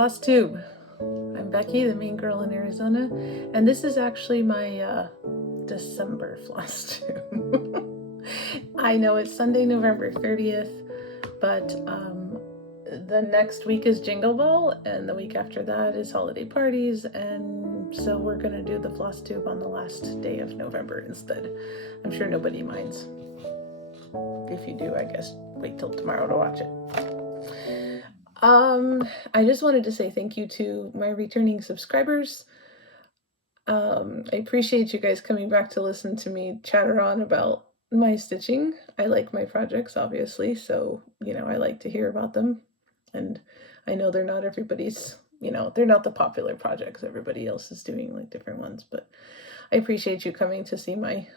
Flosstube. I'm Becky, the main girl in Arizona, and this is actually my December Flosstube. I know it's Sunday, November 30th, but the next week is Jingle Ball, and the week after that is holiday parties, and so we're gonna do the Flosstube on the last day of November instead. I'm sure nobody minds. If you do, I guess wait till tomorrow to watch it. I just wanted to say thank you to my returning subscribers. I appreciate you guys coming back to listen to me chatter on about my stitching. I like my projects, obviously, so, I like to hear about them. And I know they're not everybody's, they're not the popular projects. Everybody else is doing like different ones, but I appreciate you coming to see my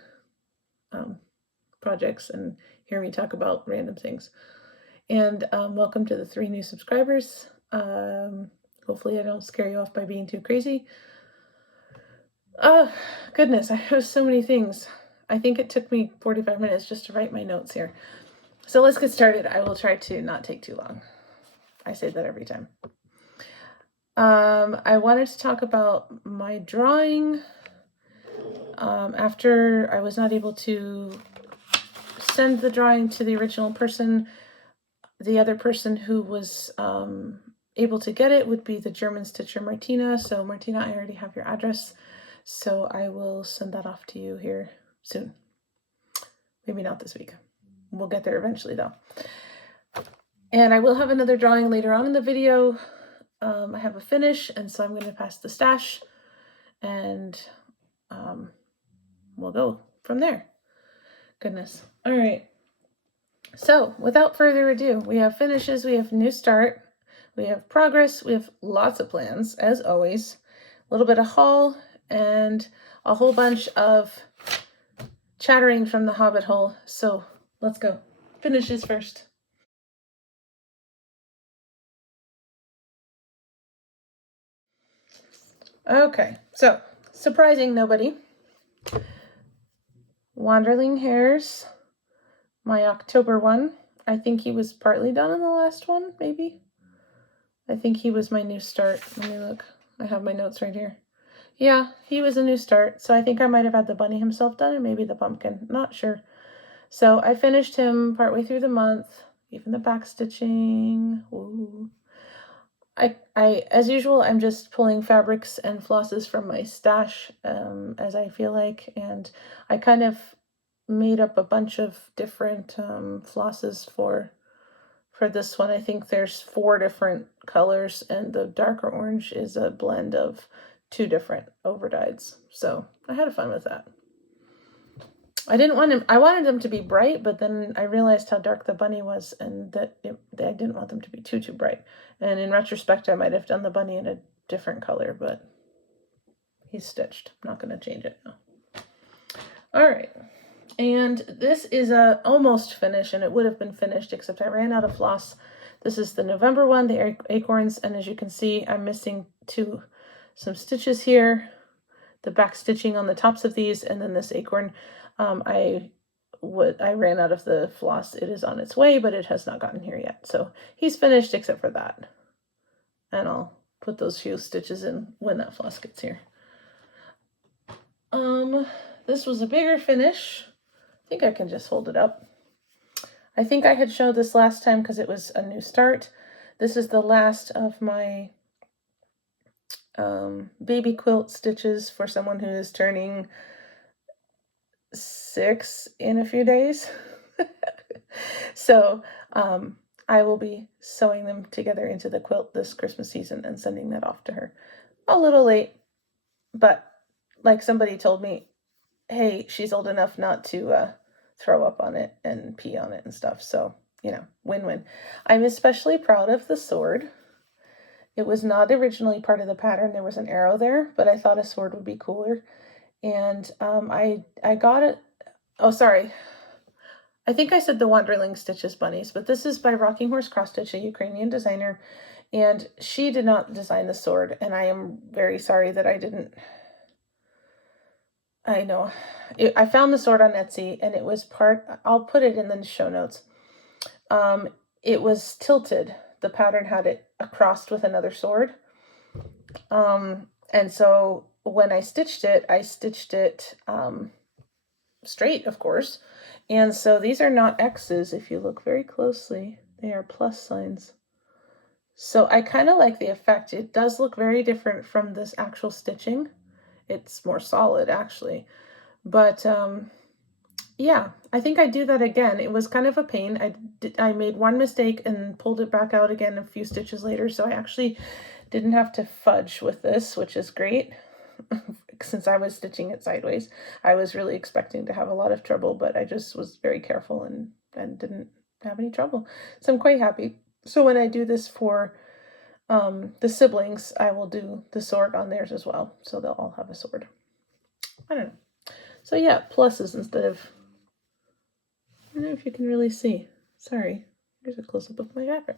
projects and hear me talk about random things. And welcome to the 3 new subscribers. Hopefully I don't scare you off by being too crazy. Goodness, I have so many things. I think it took me 45 minutes just to write my notes here. So let's get started. I will try to not take too long. I say that every time. I wanted to talk about my drawing. After I was not able to send the drawing to the original person, the other person who was able to get it would be the German stitcher Martina. So Martina, I already have your address, so I will send that off to you here soon. Maybe not this week. We'll get there eventually though. And I will have another drawing later on in the video. I have a finish, and so I'm going to pass the stash, and we'll go from there. Goodness. All right. So without further ado, we have finishes, we have new start, we have progress, we have lots of plans, as always, a little bit of haul, and a whole bunch of chattering from the hobbit hole. So let's go. Finishes first. Okay, so surprising nobody. Wanderling Hares, my October one. I think he was partly done in the last one, maybe. I think he was my new start. Let me look. I have my notes right here. Yeah, he was a new start. So I think I might have had the bunny himself done and maybe the pumpkin. Not sure. So I finished him partway through the month, even the back stitching. Ooh. I as usual, I'm just pulling fabrics and flosses from my stash as I feel like, and I kind of made up a bunch of different flosses for this one. I think there's 4 different colors, and the darker orange is a blend of 2 different overdyes. So I had fun with that. I wanted them to be bright, but then I realized how dark the bunny was, and that I didn't want them to be too bright. And in retrospect, I might have done the bunny in a different color, but he's stitched. I'm not going to change it now. All right. And this is a almost finish, and it would have been finished, except I ran out of floss. This is the November one, the Acorns, and as you can see, I'm missing some stitches here, the back stitching on the tops of these, and then this acorn. I ran out of the floss. It is on its way, but it has not gotten here yet. So he's finished except for that. And I'll put those few stitches in when that floss gets here. This was a bigger finish. I think I can just hold it up. I think I had showed this last time because it was a new start. This is the last of my baby quilt stitches for someone who is turning 6 in a few days. So I will be sewing them together into the quilt this Christmas season and sending that off to her. A little late, but like somebody told me, hey, she's old enough not to throw up on it and pee on it and stuff. So, win-win. I'm especially proud of the sword. It was not originally part of the pattern. There was an arrow there, but I thought a sword would be cooler. And I got it. Oh, sorry. I think I said the Wanderling stitches bunnies, but this is by Rocking Horse Cross Stitch, a Ukrainian designer, and she did not design the sword, and I am very sorry that I didn't. I know. I found the sword on Etsy, and it was I'll put it in the show notes. It was tilted the pattern had it crossed with another sword. And so when I stitched it straight, of course. And so these are not X's. If you look very closely, they are plus signs. So I kind of like the effect. It does look very different from this actual stitching. It's more solid, actually. But yeah, I think I'd do that again. It was kind of a pain. I made one mistake and pulled it back out again a few stitches later, so I actually didn't have to fudge with this, which is great. Since I was stitching it sideways, I was really expecting to have a lot of trouble, but I just was very careful and didn't have any trouble. So I'm quite happy. So when I do this for the siblings, I will do the sword on theirs as well, so they'll all have a sword. I don't know. So yeah, pluses instead of, I don't know if you can really see. Sorry, here's a close-up of my fabric.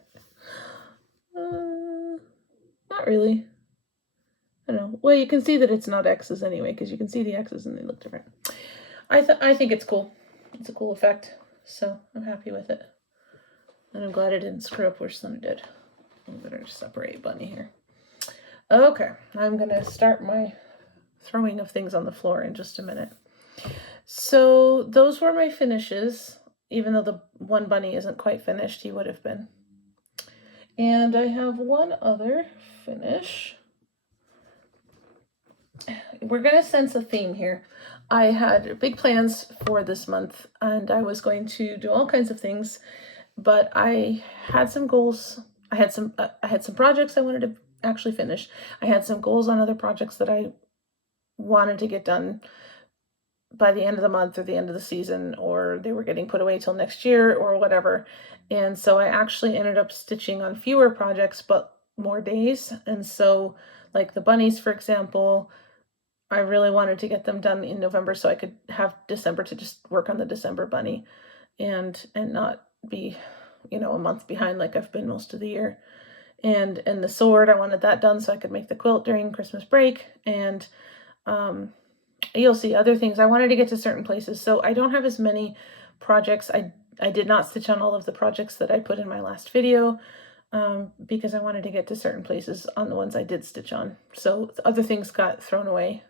Not really. I don't know. Well, you can see that it's not X's anyway, because you can see the X's and they look different. I think it's cool. It's a cool effect, so I'm happy with it. And I'm glad I didn't screw up worse than I did. I'm going to separate Bunny here. Okay, I'm going to start my throwing of things on the floor in just a minute. So those were my finishes, even though the one bunny isn't quite finished, he would have been. And I have one other finish. We're going to sense a theme here. I had big plans for this month, and I was going to do all kinds of things, but I had some goals. I had some projects I wanted to actually finish. I had some goals on other projects that I wanted to get done by the end of the month or the end of the season, or they were getting put away till next year or whatever. And so I actually ended up stitching on fewer projects, but more days. And so like the bunnies, for example, I really wanted to get them done in November so I could have December to just work on the December bunny and not be, a month behind like I've been most of the year. And the sword, I wanted that done so I could make the quilt during Christmas break. And you'll see other things. I wanted to get to certain places. So I don't have as many projects. I did not stitch on all of the projects that I put in my last video because I wanted to get to certain places on the ones I did stitch on. So other things got thrown away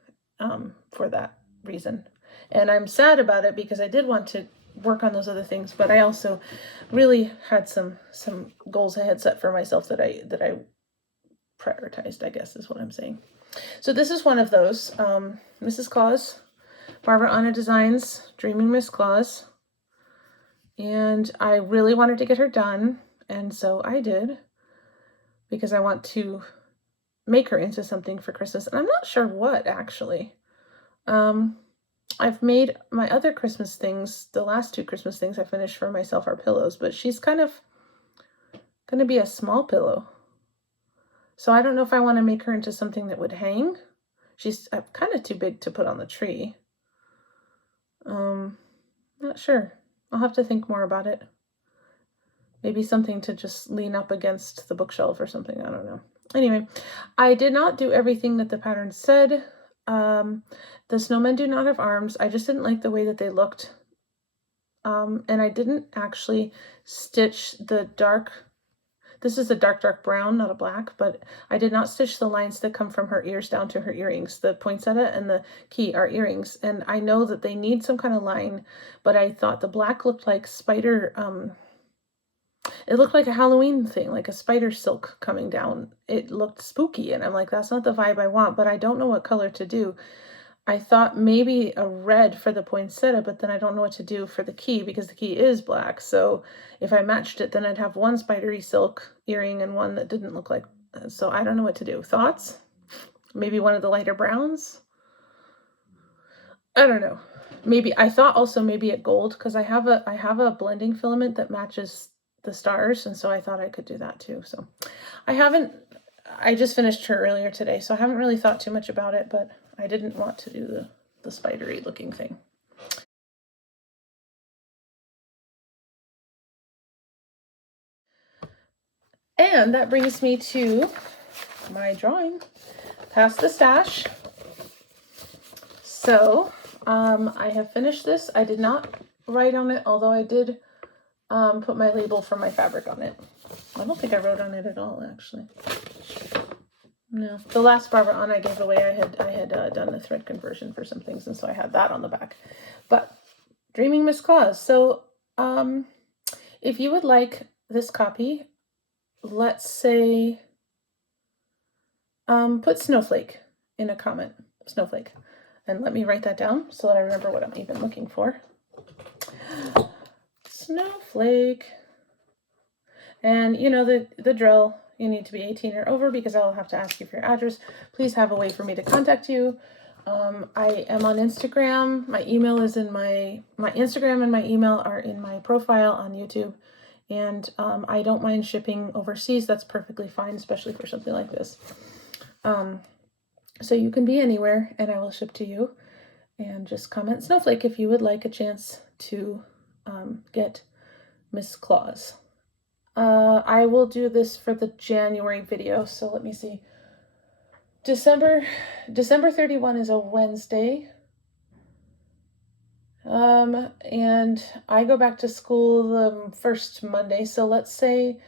for that reason. And I'm sad about it because I did want to work on those other things, but I also really had some goals I had set for myself that I prioritized, I guess is what I'm saying. So this is one of those. Mrs. Claus, Barbara Anna Designs, Dreaming Miss Claus. And I really wanted to get her done, and so I did, because I want to make her into something for Christmas. And I'm not sure what, actually. I've made my other Christmas things, the last two Christmas things I finished for myself are pillows, but she's kind of going to be a small pillow. So I don't know if I want to make her into something that would hang. She's kind of too big to put on the tree. Not sure. I'll have to think more about it. Maybe something to just lean up against the bookshelf or something. I don't know. Anyway, I did not do everything that the pattern said. The snowmen do not have arms. I just didn't like the way that they looked. And I didn't actually stitch the dark. This is a dark brown, not a black, but I did not stitch the lines that come from her ears down to her earrings. The poinsettia and the key are earrings, and I know that they need some kind of line, but I thought the black looked like spider, it looked like a Halloween thing, like a spider silk coming down. It looked spooky, and I'm like, that's not the vibe I want, but I don't know what color to do. I thought maybe a red for the poinsettia, but then I don't know what to do for the key because the key is black. So if I matched it, then I'd have one spidery silk earring and one that didn't look like. So I don't know what to do. Thoughts? Maybe one of the lighter browns? I don't know. Maybe I thought also maybe a gold because I have a blending filament that matches the stars, and so I thought I could do that too. So I just finished her earlier today, so I haven't really thought too much about it, but I didn't want to do the spidery looking thing. And that brings me to my drawing, Past the Stash. So I have finished this. I did not write on it, although I did put my label for my fabric on it. I don't think I wrote on it at all, actually. No, the last Barbara Ann I gave away, I had done a thread conversion for some things, and so I had that on the back. But Dreaming Miss Claus. So, if you would like this copy, let's say, put Snowflake in a comment, Snowflake, and let me write that down so that I remember what I'm even looking for. Snowflake. And you know the drill. You need to be 18 or over because I'll have to ask you for your address. Please have a way for me to contact you. I am on Instagram. My email is in my Instagram and my email are in my profile on YouTube. And I don't mind shipping overseas. That's perfectly fine, especially for something like this. So you can be anywhere and I will ship to you. And just comment Snowflake if you would like a chance to get Miss Claus. I will do this for the January video, so let me see. December 31 is a Wednesday. And I go back to school the first Monday, so let's say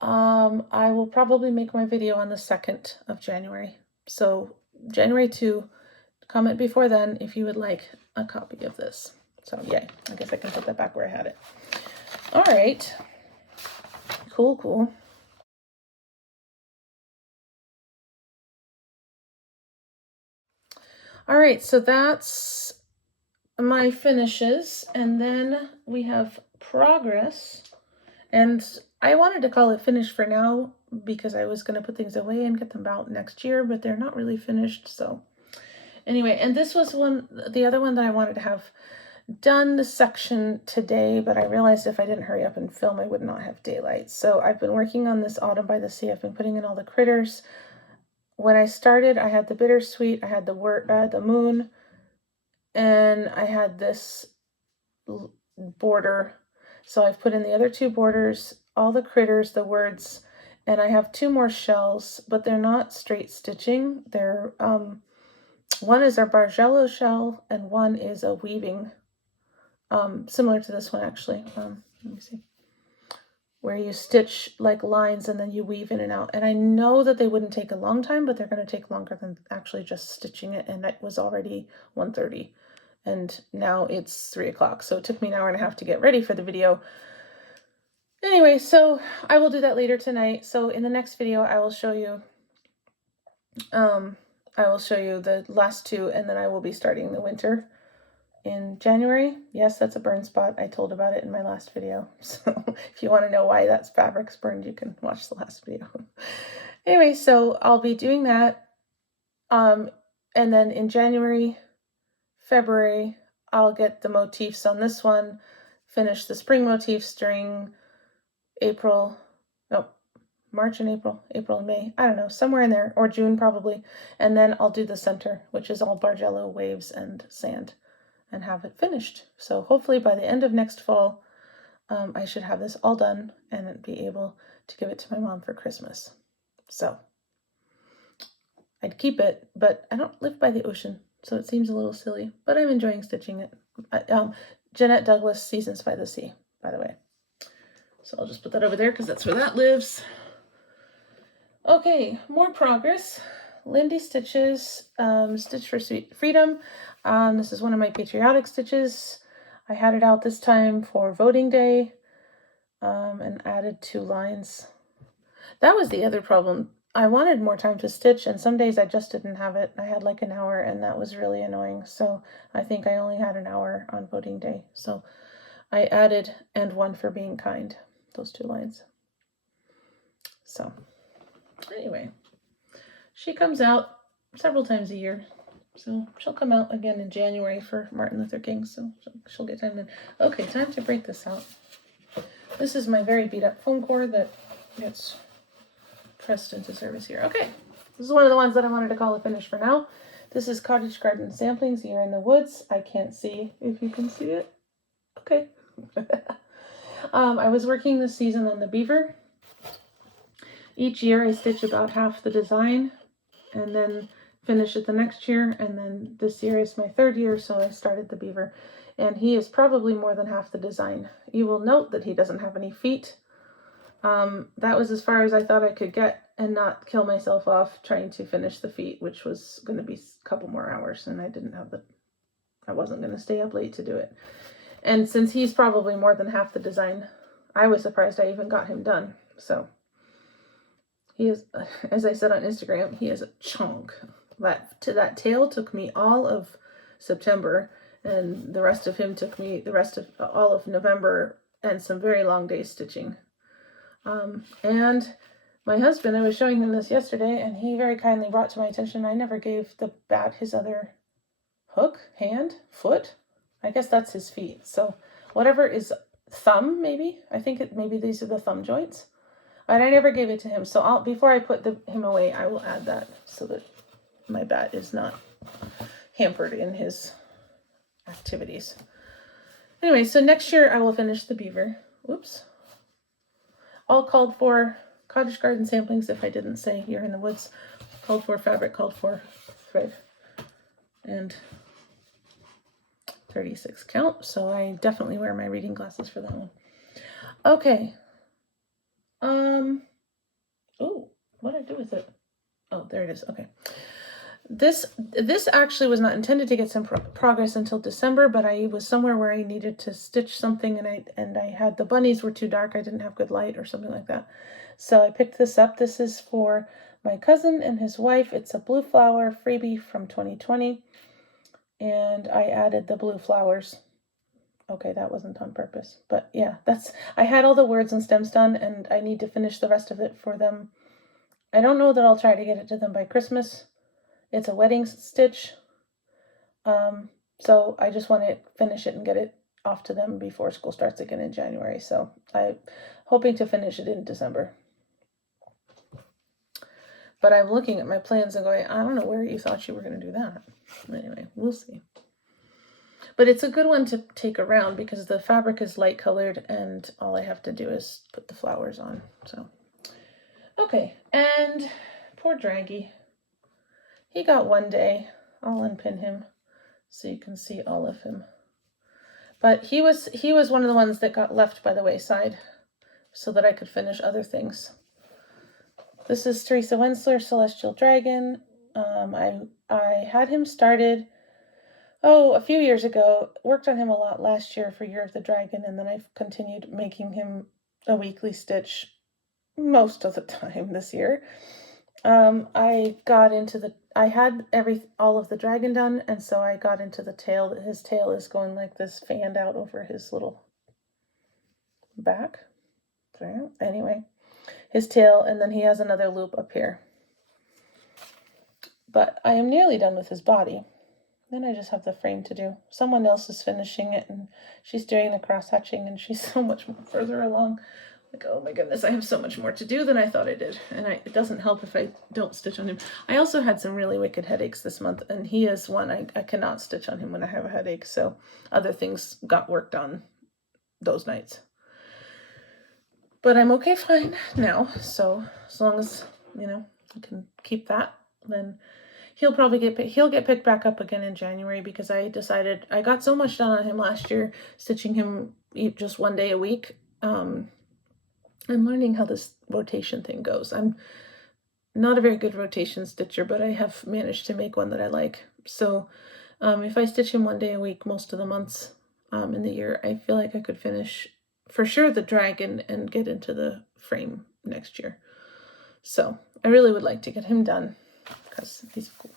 I will probably make my video on the 2nd of January. So January 2, comment before then if you would like a copy of this. So yay, I guess I can put that back where I had it. All right. Cool. All right, so that's my finishes, and then we have progress, and I wanted to call it finished for now because I was going to put things away and get them out next year, but they're not really finished. So anyway, and this was the other one that I wanted to have done the section today, but I realized if I didn't hurry up and film, I would not have daylight. So I've been working on this Autumn by the Sea. I've been putting in all the critters. When I started, I had the bittersweet, I had the moon, and I had this border. So I've put in the other 2 borders, all the critters, the words, and I have 2 more shells, but they're not straight stitching. They're one is a Bargello shell and one is a weaving. Similar to this one, actually. Let me see. Where you stitch like lines and then you weave in and out. And I know that they wouldn't take a long time, but they're going to take longer than actually just stitching it. And it was already 1:30 and now it's 3 o'clock. So it took me an hour and a half to get ready for the video. Anyway, so I will do that later tonight. So in the next video, I will show you the last 2, and then I will be starting the winter in January. Yes, that's a burn spot. I told about it in my last video. So if you want to know why that fabric's burned, you can watch the last video. Anyway, so I'll be doing that. And then in January, February, I'll get the motifs on this one, finish the spring motifs during March and April and May. I don't know, somewhere in there, or June probably. And then I'll do the center, which is all Bargello, waves, and sand, and have it finished. So hopefully by the end of next fall, I should have this all done and be able to give it to my mom for Christmas. So I'd keep it, but I don't live by the ocean, so it seems a little silly, but I'm enjoying stitching it. Jeannette Douglas, Seasons by the Sea, by the way. So I'll just put that over there because that's where that lives. Okay, more progress. Lindy stitches, Stitch for Sweet Freedom. This is one of my patriotic stitches. I had it out this time for voting day, and added 2 lines. That was the other problem. I wanted more time to stitch, and some days I just didn't have it. I had like an hour, and that was really annoying. So I think I only had an hour on voting day. So I added "and one for being kind," those 2 lines. So anyway, she comes out several times a year. So she'll come out again in January for Martin Luther King. So she'll get time then. Okay, time to break this out. This is my very beat up foam core that gets pressed into service here. Okay, this is one of the ones that I wanted to call a finish for now. This is Cottage Garden Samplings, Year in the Woods. I can't see if you can see it. Okay. I was working this season on the Beaver. Each year I stitch about half the design and then finish it the next year, and then this year is my 3rd year, so I started the Beaver, and he is probably more than half the design. You will note that he doesn't have any feet. That was as far as I thought I could get and not kill myself off trying to finish the feet, which was going to be a couple more hours, and I wasn't going to stay up late to do it. And since he's probably more than half the design, I was surprised I even got him done. So he is, as I said on Instagram, he is a chunk. That tail took me all of September, and the rest of him took me the rest of all of November and some very long days stitching. And my husband, I was showing him this yesterday, and he very kindly brought to my attention I never gave the bat his other hook, hand, foot. I guess that's his feet. So whatever is thumb, maybe. I think maybe these are the thumb joints. But I never gave it to him. So before I put him away, I will add that so that my bat is not hampered in his activities. Anyway, so next year I will finish the beaver. Oops. All called for cottage garden samplings, if I didn't say you're in the woods. Called for fabric, called for thread. And 36 count, so I definitely wear my reading glasses for that one. Okay. Oh, what did I do with it? Oh, there it is. Okay. This actually was not intended to get some progress until December, but I was somewhere where I needed to stitch something, and I had the bunnies were too dark. I didn't have good light or something like that. So I picked this up. This is for my cousin and his wife. It's a blue flower freebie from 2020. And I added the blue flowers. Okay, that wasn't on purpose. But yeah, I had all the words and stems done, and I need to finish the rest of it for them. I don't know that I'll try to get it to them by Christmas. It's a wedding stitch. So I just want to finish it and get it off to them before school starts again in January. So I'm hoping to finish it in December. But I'm looking at my plans and going, I don't know where you thought you were going to do that. Anyway, we'll see. But it's a good one to take around because the fabric is light colored and all I have to do is put the flowers on. So, okay. And poor Draggy. He got one day. I'll unpin him so you can see all of him. But he was one of the ones that got left by the wayside so that I could finish other things. This is Teresa Wentzler, Celestial Dragon. I had him started, a few years ago. Worked on him a lot last year for Year of the Dragon, and then I've continued making him a weekly stitch most of the time this year. I had all of the dragon done, and so I got into the tail. His tail is going like this, fanned out over his little back. So anyway, his tail, and then he has another loop up here. But I am nearly done with his body. Then I just have the frame to do. Someone else is finishing it, and she's doing the cross-hatching, and she's so much further along. Like, oh my goodness, I have so much more to do than I thought I did. And it doesn't help if I don't stitch on him. I also had some really wicked headaches this month, and he is one I cannot stitch on him when I have a headache. So other things got worked on those nights. But I'm okay fine now. So as long as, I can keep that, then he'll probably get picked back up again in January, because I decided I got so much done on him last year, stitching him just one day a week. I'm learning how this rotation thing goes. I'm not a very good rotation stitcher, but I have managed to make one that I like. So if I stitch him one day a week most of the months in the year, I feel like I could finish for sure the dragon and get into the frame next year. So I really would like to get him done because he's cool.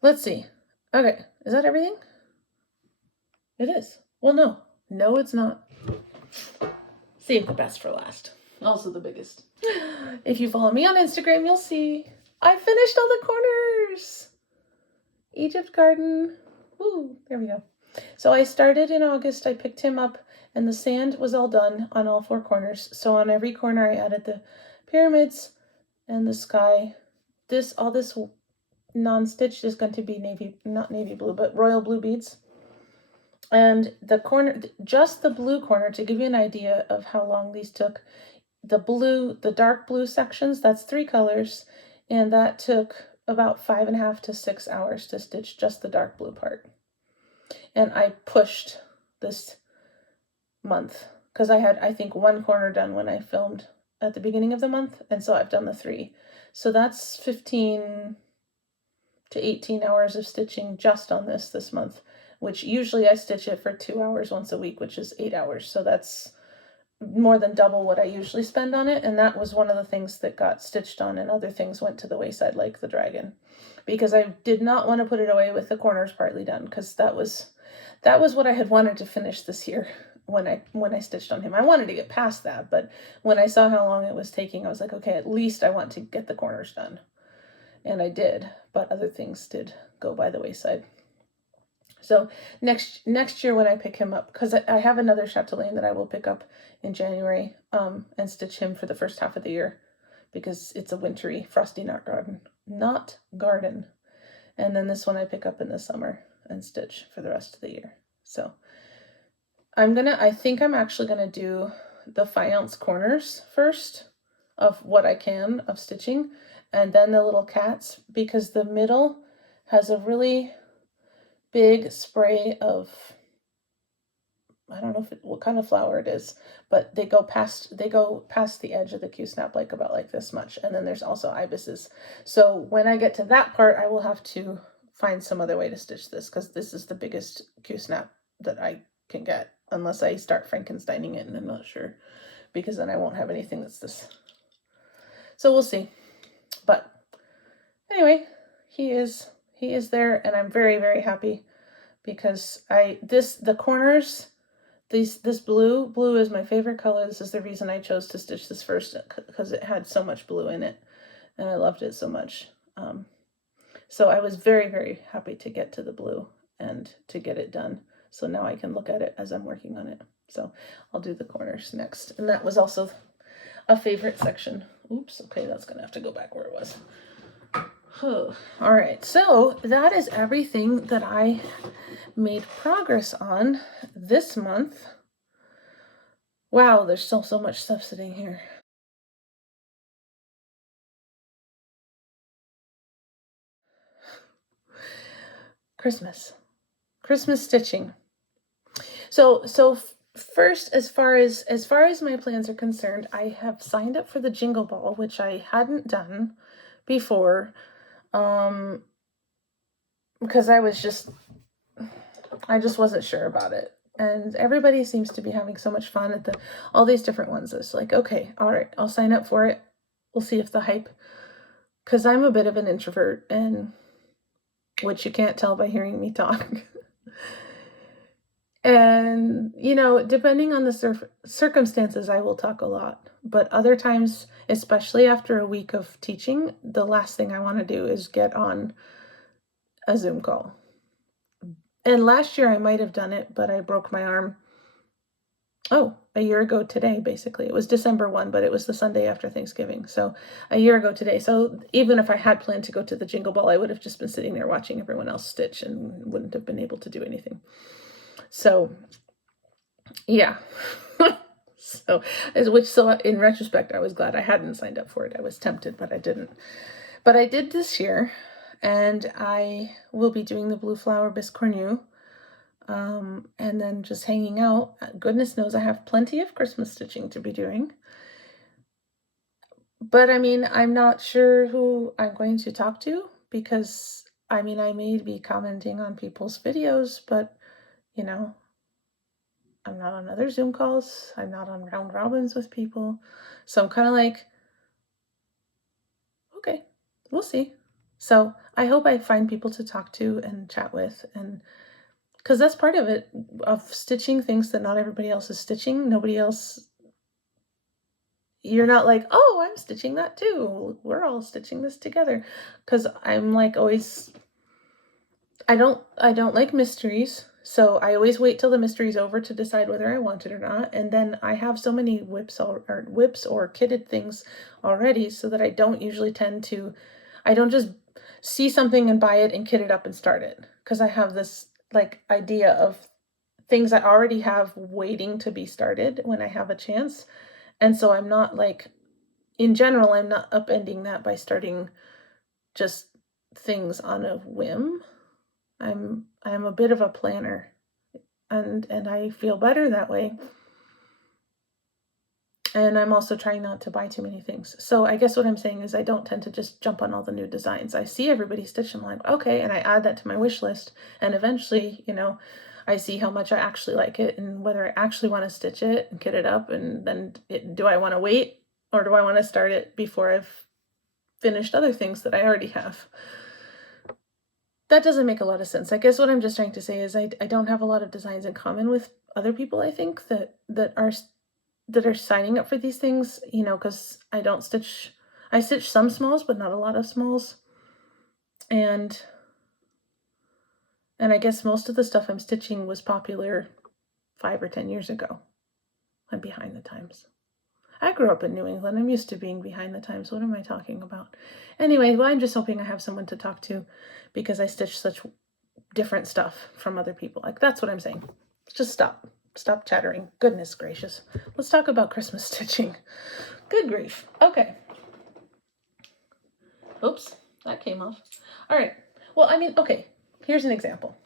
Let's see. Okay, is that everything? It is. Well, no, it's not. Save the best for last. Also the biggest. If you follow me on Instagram, you'll see I finished all the corners. Egypt garden. Woo, there we go. So I started in August. I picked him up, and the sand was all done on all 4 corners. So on every corner, I added the pyramids and the sky. All this non-stitched is going to be not navy blue, but royal blue beads. And the corner, just the blue corner, to give you an idea of how long these took, the dark blue sections, that's 3 colors, and that took about 5.5 to 6 hours to stitch just the dark blue part. And I pushed this month because I had, I think, one corner done when I filmed at the beginning of the month, and so I've done the 3. So that's 15 to 18 hours of stitching just on this month, which usually I stitch it for 2 hours once a week, which is 8 hours. So that's more than double what I usually spend on it. And that was one of the things that got stitched on, and other things went to the wayside, like the dragon, because I did not want to put it away with the corners partly done, because that was what I had wanted to finish this year when I stitched on him. I wanted to get past that, but when I saw how long it was taking, I was like, okay, at least I want to get the corners done. And I did, but other things did go by the wayside. So next year when I pick him up, because I have another Chatelaine that I will pick up in January, and stitch him for the first half of the year, because it's a wintry, frosty not garden. And then this one I pick up in the summer and stitch for the rest of the year. So I think I'm actually gonna do the faience corners first of what I can of stitching, and then the little cats, because the middle has a really big spray of, I don't know what kind of flower it is, but they go past the edge of the Q-snap, like about like this much. And then there's also ibises. So when I get to that part, I will have to find some other way to stitch this, because this is the biggest Q-snap that I can get, unless I start Frankensteining it, and I'm not sure, because then I won't have anything that's this. So we'll see. But anyway, he is there, and I'm very, very happy, because the corners, this blue is my favorite color. This is the reason I chose to stitch this first, because it had so much blue in it, and I loved it so much. So I was very, very happy to get to the blue and to get it done. So now I can look at it as I'm working on it. So I'll do the corners next. And that was also a favorite section. Oops, okay, that's gonna have to go back where it was. All right, so that is everything that I made progress on this month. Wow, there's still so much stuff sitting here. Christmas stitching. So first, as far as my plans are concerned, I have signed up for the Jingle Ball, which I hadn't done before, because I just wasn't sure about it. And everybody seems to be having so much fun at all these different ones. It's like, okay, all right, I'll sign up for it. We'll see if the hype, because I'm a bit of an introvert, and which you can't tell by hearing me talk. And, depending on the circumstances, I will talk a lot. But other times, especially after a week of teaching, the last thing I want to do is get on a Zoom call. And last year I might have done it, but I broke my arm. A year ago today, basically. It was December 1, but it was the Sunday after Thanksgiving. So a year ago today. So even if I had planned to go to the Jingle Ball, I would have just been sitting there watching everyone else stitch and wouldn't have been able to do anything. So, yeah. So in retrospect, I was glad I hadn't signed up for it. I was tempted, but I didn't. But I did this year, and I will be doing the Blue Flower Biscornu. And then just hanging out. Goodness knows I have plenty of Christmas stitching to be doing. But I mean, I'm not sure who I'm going to talk to, because I may be commenting on people's videos, but I'm not on other Zoom calls. I'm not on round robins with people. So I'm kind of like, okay, we'll see. So I hope I find people to talk to and chat with, and because that's part of it, of stitching things that not everybody else is stitching. Nobody else, you're not like, oh, I'm stitching that too. We're all stitching this together. Because I'm like always, I don't like mysteries. So I always wait till the mystery's over to decide whether I want it or not. And then I have so many whips or kitted things already, so that I don't usually I don't just see something and buy it and kit it up and start it. Because I have this like idea of things I already have waiting to be started when I have a chance. And so I'm not like, in general, I'm not upending that by starting just things on a whim. I'm a bit of a planner, and I feel better that way. And I'm also trying not to buy too many things. So I guess what I'm saying is I don't tend to just jump on all the new designs. I see everybody stitch them, like, okay, and I add that to my wish list. And eventually, I see how much I actually like it and whether I actually want to stitch it and kit it up. And then do I want to wait, or do I want to start it before I've finished other things that I already have? That doesn't make a lot of sense. I guess what I'm just trying to say is I don't have a lot of designs in common with other people, I think, that are signing up for these things, because I stitch some smalls, but not a lot of smalls. And I guess most of the stuff I'm stitching was popular 5 or 10 years ago. I'm behind the times. I grew up in New England. I'm used to being behind the times. What am I talking about? Anyway, well, I'm just hoping I have someone to talk to, because I stitch such different stuff from other people. Like, that's what I'm saying. Just stop. Stop chattering. Goodness gracious. Let's talk about Christmas stitching. Good grief. Okay. Oops, that came off. All right. Well, okay. Here's an example.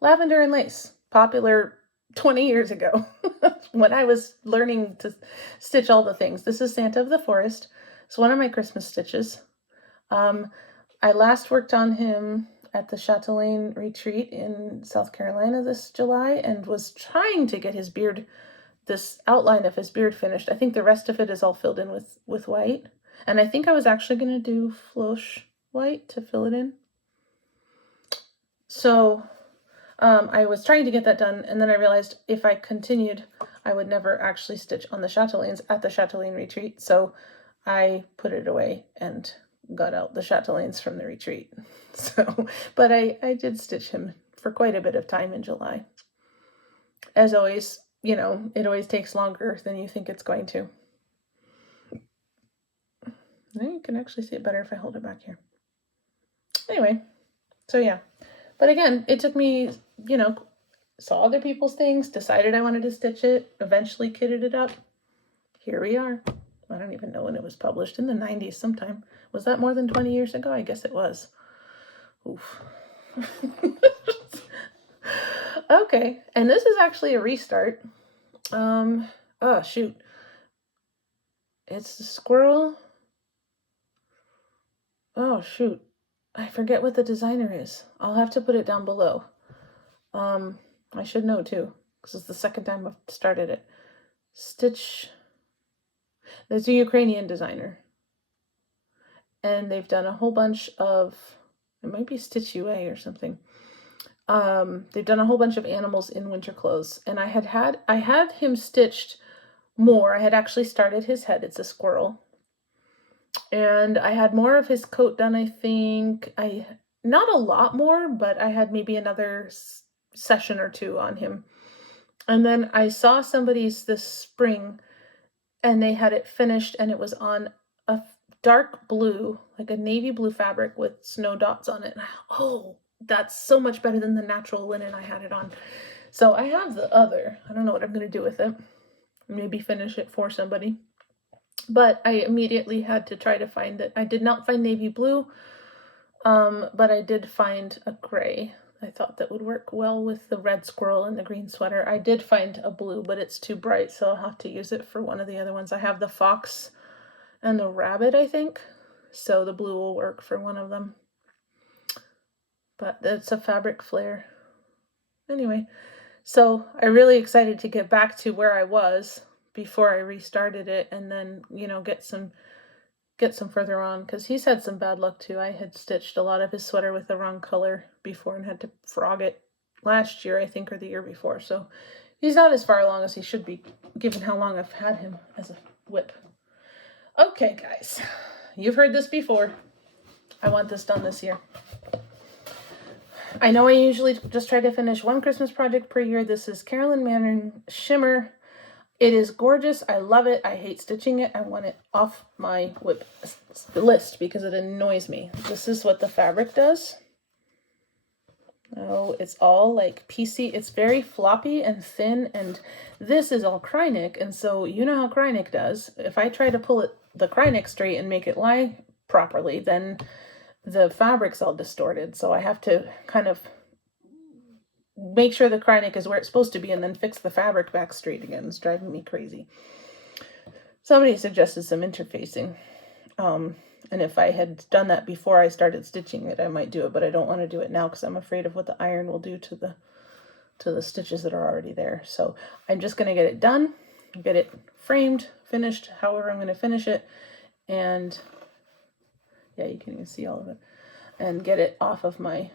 Lavender and lace, popular 20 years ago when I was learning to stitch all the things. This is Santa of the Forest. It's one of my Christmas stitches. I last worked on him at the Chatelaine retreat in South Carolina this July, and was trying to get his beard, this outline of his beard, finished. I think the rest of it is all filled in with white. And I think I was actually going to do floss white to fill it in. So I was trying to get that done, and then I realized if I continued, I would never actually stitch on the Chatelaines at the Chatelaine retreat. So I put it away and got out the Chatelaines from the retreat. So, but I did stitch him for quite a bit of time in July. As always, it always takes longer than you think it's going to. Now you can actually see it better if I hold it back here. Anyway, so yeah. But again, it took me, saw other people's things, decided I wanted to stitch it, eventually kitted it up. Here we are. I don't even know when it was published. In the 90s sometime. Was that more than 20 years ago? I guess it was. Oof. Okay, and this is actually a restart. Oh, shoot. It's the Squirrel. Oh, shoot. I forget what the designer is. I'll have to put it down below. I should know too, because it's the second time I've started it. Stitch. There's a Ukrainian designer. And they've done a whole bunch of, it might be Stitch UA or something. They've done a whole bunch of animals in winter clothes. And I had him stitched more. I had actually started his head. It's a squirrel. And I had more of his coat done, I think. Not a lot more, but I had maybe another session or two on him. And then I saw somebody's this spring, and they had it finished, and it was on a dark blue, like a navy blue fabric with snow dots on it. Oh, that's so much better than the natural linen I had it on. So I have the other. I don't know what I'm going to do with it. Maybe finish it for somebody. But I immediately had to try to find it. I did not find navy blue, but I did find a gray. I thought that would work well with the red squirrel and the green sweater. I did find a blue, but it's too bright, so I'll have to use it for one of the other ones. I have the fox and the rabbit, I think, so the blue will work for one of them. But it's a fabric flare. Anyway, so I'm really excited to get back to where I was before I restarted it, and then, get some further on, because he's had some bad luck too. I had stitched a lot of his sweater with the wrong color before and had to frog it last year, I think, or the year before. So he's not as far along as he should be, given how long I've had him as a whip. Okay, guys, you've heard this before. I want this done this year. I know I usually just try to finish one Christmas project per year. This is Carolyn Manor Shimmer. It is gorgeous. I love it. I hate stitching it. I want it off my whip list because it annoys me. This is what the fabric does. Oh, it's all like piecey. It's very floppy and thin, and this is all Krynic, and so you know how Krynic does. If I try to pull it the Krynic straight and make it lie properly, then the fabric's all distorted. So I have to kind of make sure the Krynic is where it's supposed to be and then fix the fabric back straight again. It's driving me crazy. somebody suggested some interfacing. And if I had done that before I started stitching it, I might do it, but I don't want to do it now because I'm afraid of what the iron will do to the stitches that are already there. So I'm just going to get it done, get it framed, finished, however I'm going to finish it, and yeah, you can even see all of it, and get it off of my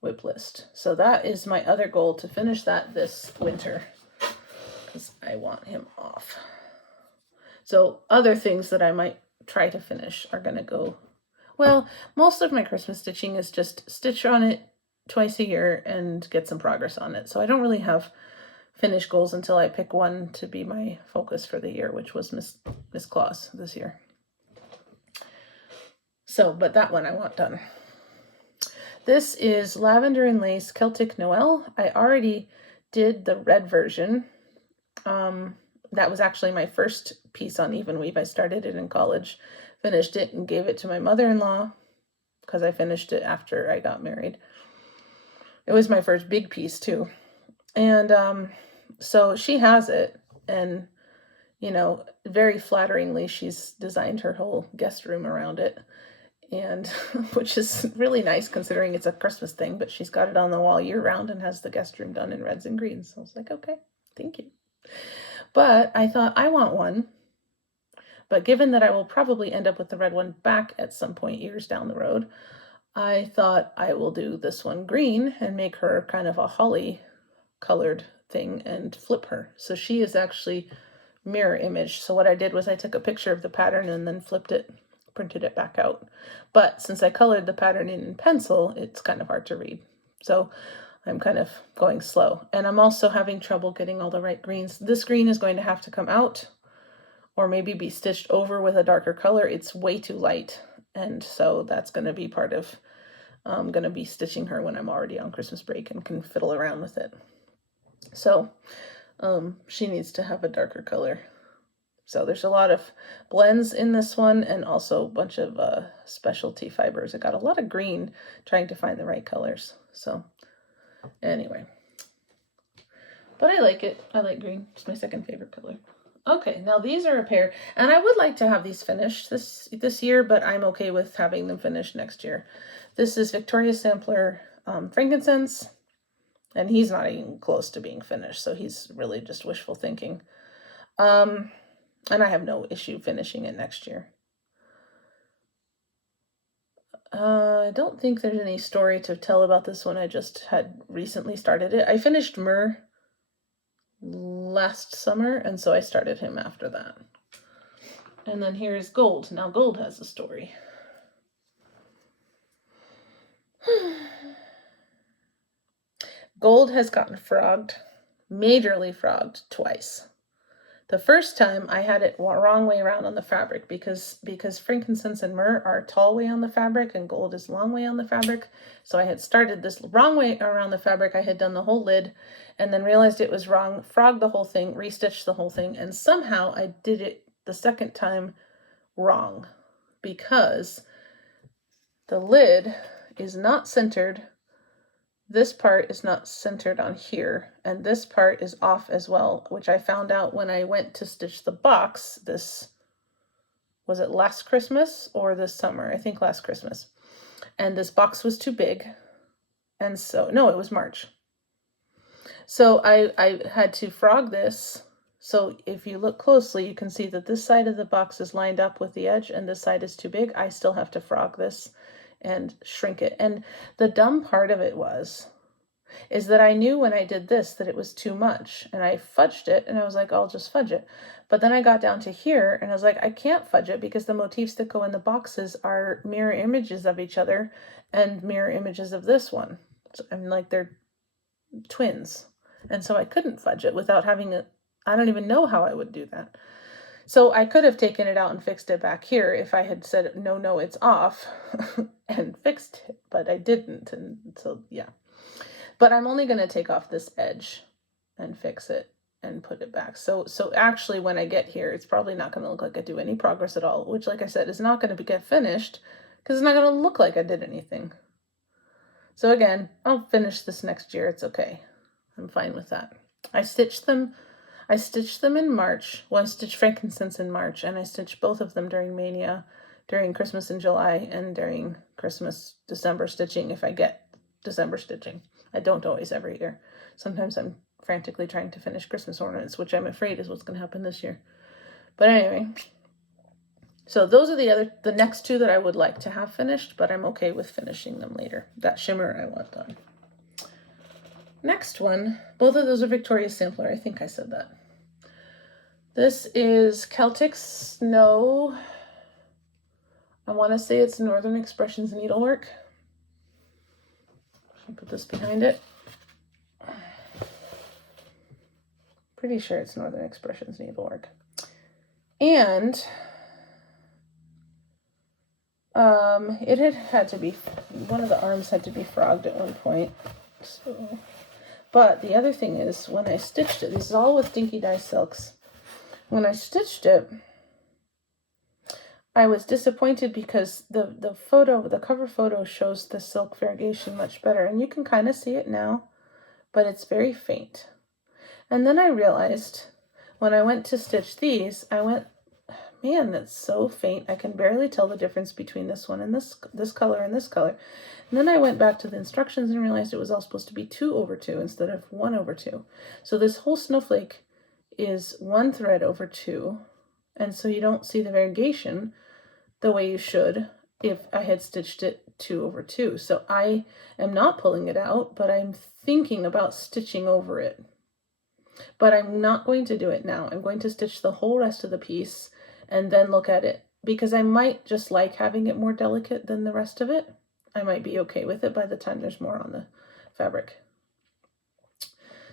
whip list. So that is my other goal, to finish that this winter, because I want him off. So other things that I might try to finish are going to go, well, most of my Christmas stitching is just stitch on it twice a year and get some progress on it. So I don't really have finish goals until I pick one to be my focus for the year, which was Miss Claus this year. So, but that one I want done. This is Lavender and Lace Celtic Noel. I already did the red version. That was actually my first piece on even weave. I started it in college, finished it, and gave it to my mother-in-law because I finished it after I got married. It was my first big piece too. And so she has it, and very flatteringly, she's designed her whole guest room around it, and which is really nice considering it's a Christmas thing, but she's got it on the wall year round and has the guest room done in reds and greens. So I was like, okay, thank you. But I thought, I want one. But given that I will probably end up with the red one back at some point years down the road, I thought I will do this one green and make her kind of a holly colored thing and flip her. So she is actually mirror image. So what I did was I took a picture of the pattern and then flipped it, printed it back out. But since I colored the pattern in pencil, it's kind of hard to read. So I'm kind of going slow. And I'm also having trouble getting all the right greens. This green is going to have to come out or maybe be stitched over with a darker color. It's way too light. And so that's going to be part of, I'm going to be stitching her when I'm already on Christmas break and can fiddle around with it. So she needs to have a darker color. So there's a lot of blends in this one and also a bunch of specialty fibers. I got a lot of green trying to find the right colors. So anyway, but I like it. I like green. It's my second favorite color. Okay, now these are a pair, and I would like to have these finished this year, but I'm okay with having them finished next year. This is Victoria's Sampler Frankincense, and he's not even close to being finished, so he's really just wishful thinking. And I have no issue finishing it next year. I don't think there's any story to tell about this one. I just had recently started it. I finished Myrrh last summer, and so I started him after that. And then here's Gold. Now Gold has a story. Gold has gotten frogged, majorly frogged, twice. The first time I had it wrong way around on the fabric because frankincense and myrrh are tall way on the fabric and gold is long way on the fabric. So I had started this wrong way around the fabric. I had done the whole lid and then realized it was wrong, frogged the whole thing, restitched the whole thing, and somehow I did it the second time wrong because the lid is not centered. This part is not centered on here, and this part is off as well, which I found out when I went to stitch the box. This, was it last Christmas or this summer? I think last Christmas. And this box was too big, and so, no, it was March. So I had to frog this. So if you look closely, you can see that this side of the box is lined up with the edge, and this side is too big. I still have to frog this and shrink it. And the dumb part of it is that I knew when I did this that it was too much, and I fudged it, and I was like, I'll just fudge it. But then I got down to here and I was like, I can't fudge it because the motifs that go in the boxes are mirror images of each other and mirror images of this one. So, I'm like, they're twins. And so I couldn't fudge it without having it. I don't even know how I would do that. So I could have taken it out and fixed it back here if I had said, no, it's off and fixed it, but I didn't. And so, yeah. But I'm only going to take off this edge and fix it and put it back. So actually when I get here, it's probably not going to look like I do any progress at all, which, like I said, is not going to get finished because it's not going to look like I did anything. So again, I'll finish this next year. It's okay. I'm fine with that. I stitched them. I stitched them in March. Well, I stitched Frankincense in March, and I stitched both of them during Mania, during Christmas in July, and during Christmas, December stitching, if I get December stitching. I don't always every year. Sometimes I'm frantically trying to finish Christmas ornaments, which I'm afraid is what's going to happen this year. But anyway, so those are the next two that I would like to have finished, but I'm okay with finishing them later. That Shimmer I want done. Next one, both of those are Victoria's Sampler. I think I said that. This is Celtic Snow. I want to say it's Northern Expressions needlework. I'll put this behind it. Pretty sure it's Northern Expressions needlework. And it had to be, one of the arms had to be frogged at one point. So, but the other thing is, when I stitched it, this is all with Dinky Dye Silks. When I stitched it, I was disappointed because the cover photo shows the silk variegation much better, and you can kind of see it now, but it's very faint. And then I realized when I went to stitch these, I went, man, that's so faint. I can barely tell the difference between this one and this color and this color. And then I went back to the instructions and realized it was all supposed to be 2/2 instead of 1/2. So this whole snowflake is 1 thread over 2. And so you don't see the variegation the way you should if I had stitched it 2/2. So I am not pulling it out, but I'm thinking about stitching over it. But I'm not going to do it now. I'm going to stitch the whole rest of the piece and then look at it, because I might just like having it more delicate than the rest of it. I might be okay with it by the time there's more on the fabric.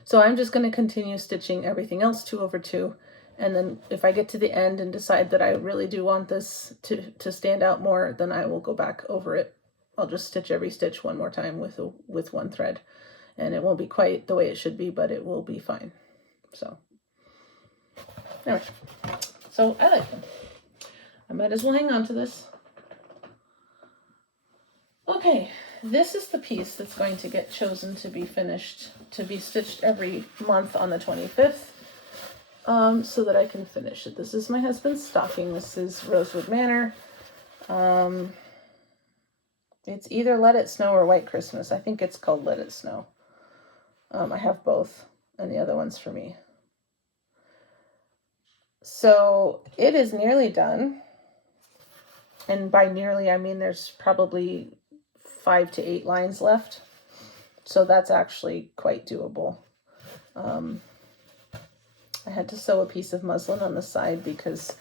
So I'm just going to continue stitching everything else 2/2. And then if I get to the end and decide that I really do want this to stand out more, then I will go back over it. I'll just stitch every stitch one more time with 1 thread. And it won't be quite the way it should be, but it will be fine. So, anyway. So I like them. I might as well hang on to this. Okay, this is the piece that's going to get chosen to be finished, to be stitched every month on the 25th, so that I can finish it. This is my husband's stocking. This is Rosewood Manor. It's either Let It Snow or White Christmas. I think it's called Let It Snow. I have both, and the other one's for me. So it is nearly done. And by nearly, I mean there's probably 5 to 8 lines left. So that's actually quite doable. I had to sew a piece of muslin on the side because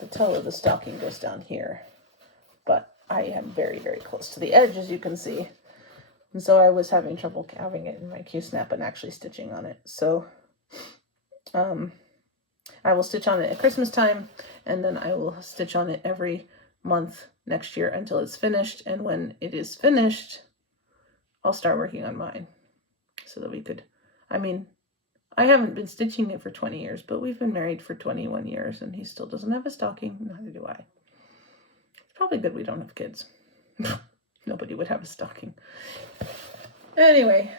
the toe of the stocking goes down here. But I am very, very close to the edge, as you can see. And so I was having trouble having it in my Q-snap and actually stitching on it. So I will stitch on it at Christmas time, and then I will stitch on it every month next year until it's finished. And when it is finished, I'll start working on mine so that we could, I mean, I haven't been stitching it for 20 years, but we've been married for 21 years and he still doesn't have a stocking. Neither do I. It's probably good we don't have kids. Nobody would have a stocking. Anyway,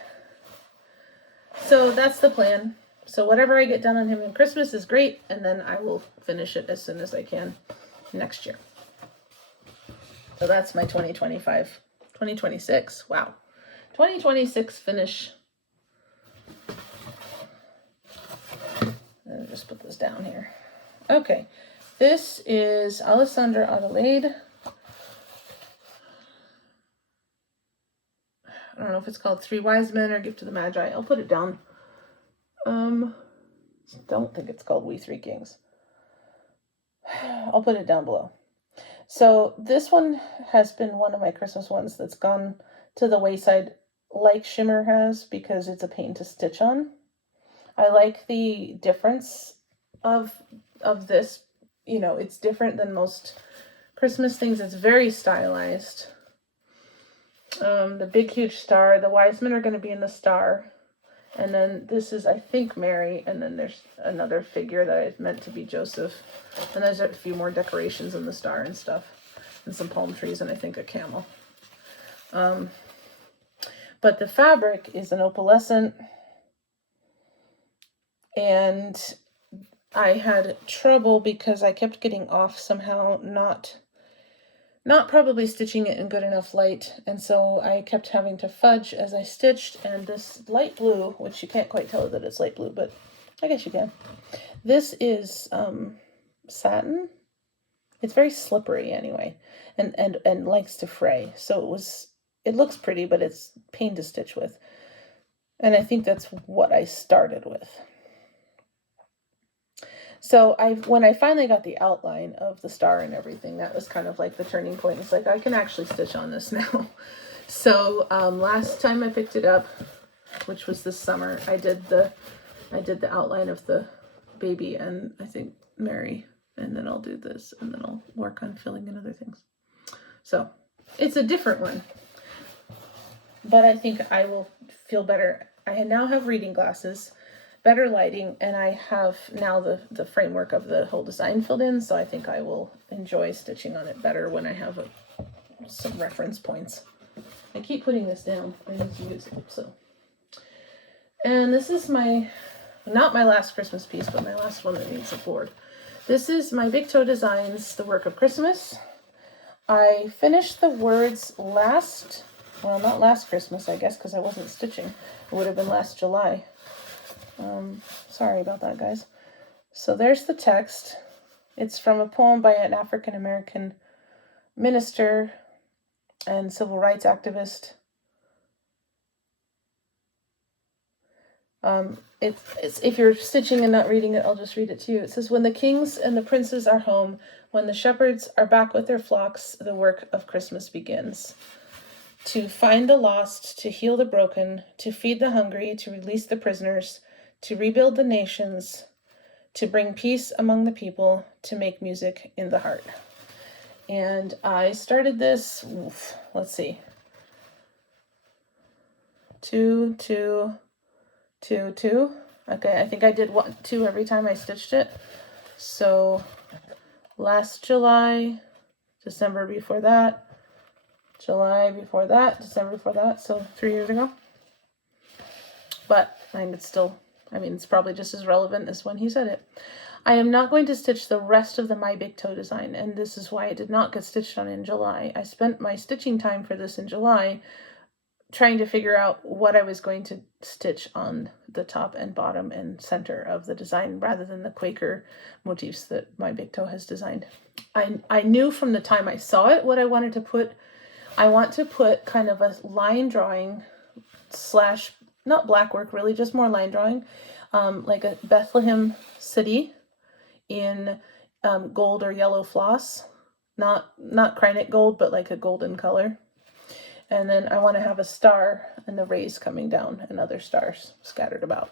so that's the plan. So whatever I get done on him in Christmas is great, and then I will finish it as soon as I can next year. So that's my 2026, wow. 2026 finish. I'll just put this down here. Okay, this is Alessandra Adelaide. I don't know if it's called 3 Wise Men or Gift to the Magi. I'll put it down. Don't think it's called We Three Kings. I'll put it down below. So this one has been one of my Christmas ones that's gone to the wayside like Shimmer has because it's a pain to stitch on. I like the difference of this. You know, it's different than most Christmas things. It's very stylized. The big huge star, the wise men are going to be in the star. And then this is, I think, Mary. And then there's another figure that is meant to be Joseph. And there's a few more decorations in the star and stuff. And some palm trees and I think a camel. But the fabric is an opalescent. And I had trouble because I kept getting off somehow, not probably stitching it in good enough light, and so I kept having to fudge as I stitched. And this light blue, which you can't quite tell that it's light blue, but I guess you can. This is satin. It's very slippery anyway, and likes to fray. So it looks pretty, but it's pain to stitch with. And I think that's what I started with. So when I finally got the outline of the star and everything, that was kind of like the turning point. It's like, I can actually stitch on this now. So last time I picked it up, which was this summer, I did the outline of the baby and I think Mary, and then I'll do this, and then I'll work on filling in other things. So it's a different one, but I think I will feel better. I now have reading glasses, better lighting, and I have now the framework of the whole design filled in, so I think I will enjoy stitching on it better when I have some reference points. I keep putting this down. I need to use it, so. And this is not my last Christmas piece, but my last one that needs a board. This is my Big Toe Designs, The Work of Christmas. I finished the words not last Christmas, I guess, because I wasn't stitching. It would have been last July. Sorry about that, guys. So there's the text. It's from a poem by an African American minister and civil rights activist. It's if you're stitching and not reading it, I'll just read it to you. It says, "When the kings and the princes are home, when the shepherds are back with their flocks, the work of Christmas begins. To find the lost, to heal the broken, to feed the hungry, to release the prisoners, to rebuild the nations, to bring peace among the people, to make music in the heart." And I started this, let's see, 2, 2, 2, 2. Okay, I think I did 1, 2 every time I stitched it. So last July, December before that, July before that, December before that, so 3 years ago. But it's probably just as relevant as when he said it. I am not going to stitch the rest of the My Big Toe design, and this is why it did not get stitched on in July. I spent my stitching time for this in July trying to figure out what I was going to stitch on the top and bottom and center of the design rather than the Quaker motifs that My Big Toe has designed. I knew from the time I saw it what I wanted to put. I want to put kind of a line drawing / not black work really, just more line drawing, like a Bethlehem city in gold or yellow floss, not Krynit gold, but like a golden color. And then I want to have a star and the rays coming down and other stars scattered about.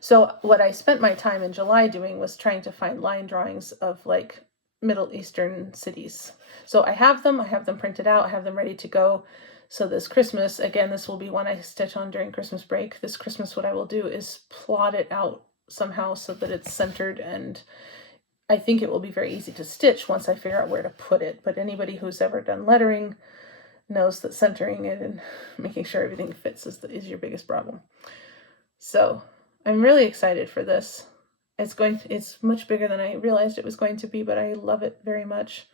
So what I spent my time in July doing was trying to find line drawings of like Middle Eastern cities. So I have them printed out, I have them ready to go. So this Christmas, again, this will be one I stitch on during Christmas break. This Christmas, what I will do is plot it out somehow so that it's centered, and I think it will be very easy to stitch once I figure out where to put it. But anybody who's ever done lettering knows that centering it and making sure everything fits is your biggest problem. So I'm really excited for this. It's much bigger than I realized it was going to be, but I love it very much,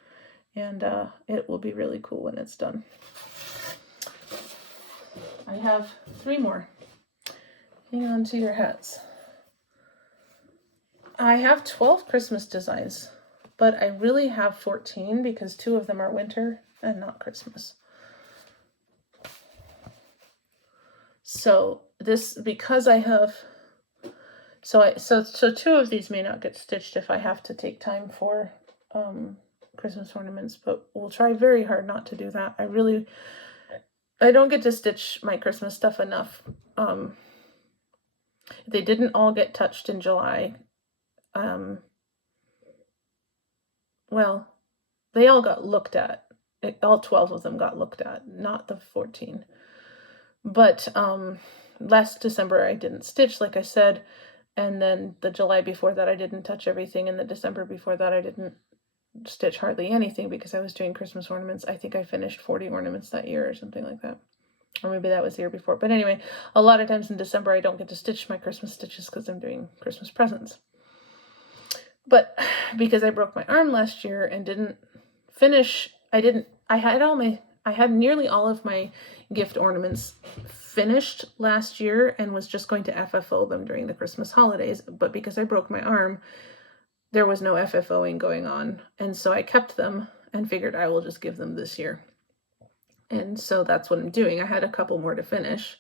and it will be really cool when it's done. I have 3 more. Hang on to your hats. I have 12 Christmas designs, but I really have 14 because 2 of them are winter and not Christmas. So because I have, so 2 of these may not get stitched if I have to take time for Christmas ornaments, but we'll try very hard not to do that. I don't get to stitch my Christmas stuff enough. They didn't all get touched in July. Well, they all got looked at. All 12 of them got looked at, not the 14. But last December I didn't stitch, like I said, and then the July before that I didn't touch everything, and the December before that I didn't stitch hardly anything because I was doing Christmas ornaments. I think I finished 40 ornaments that year or something like that. Or maybe that was the year before. But anyway, a lot of times in December I don't get to stitch my Christmas stitches because I'm doing Christmas presents. But because I broke my arm last year and didn't finish, I had nearly all of my gift ornaments finished last year and was just going to FFO them during the Christmas holidays. But because I broke my arm, there was no FFOing going on. And so I kept them and figured I will just give them this year. And so that's what I'm doing. I had a couple more to finish.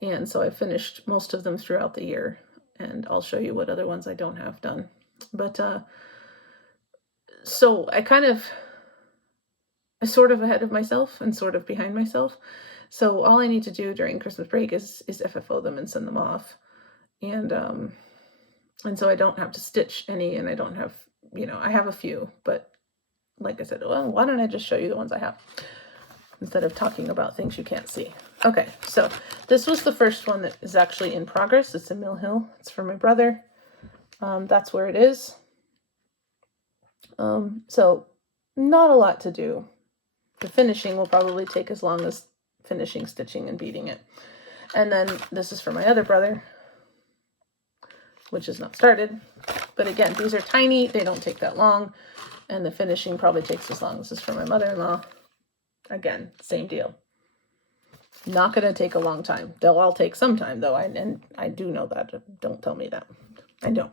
And so I finished most of them throughout the year. And I'll show you what other ones I don't have done. But so I sort of ahead of myself and sort of behind myself. So all I need to do during Christmas break is FFO them and send them off. And so I don't have to stitch any, and I don't have, I have a few, but like I said, well, why don't I just show you the ones I have instead of talking about things you can't see. Okay, so this was the first one that is actually in progress. It's in Mill Hill. It's for my brother. That's where it is. So not a lot to do. The finishing will probably take as long as finishing stitching and beading it. And then this is for my other brother, which is not started. But again, these are tiny. They don't take that long. And the finishing probably takes as long as this for my mother-in-law. Again, same deal. Not going to take a long time. They'll all take some time, though. And I do know that. Don't tell me that. I know.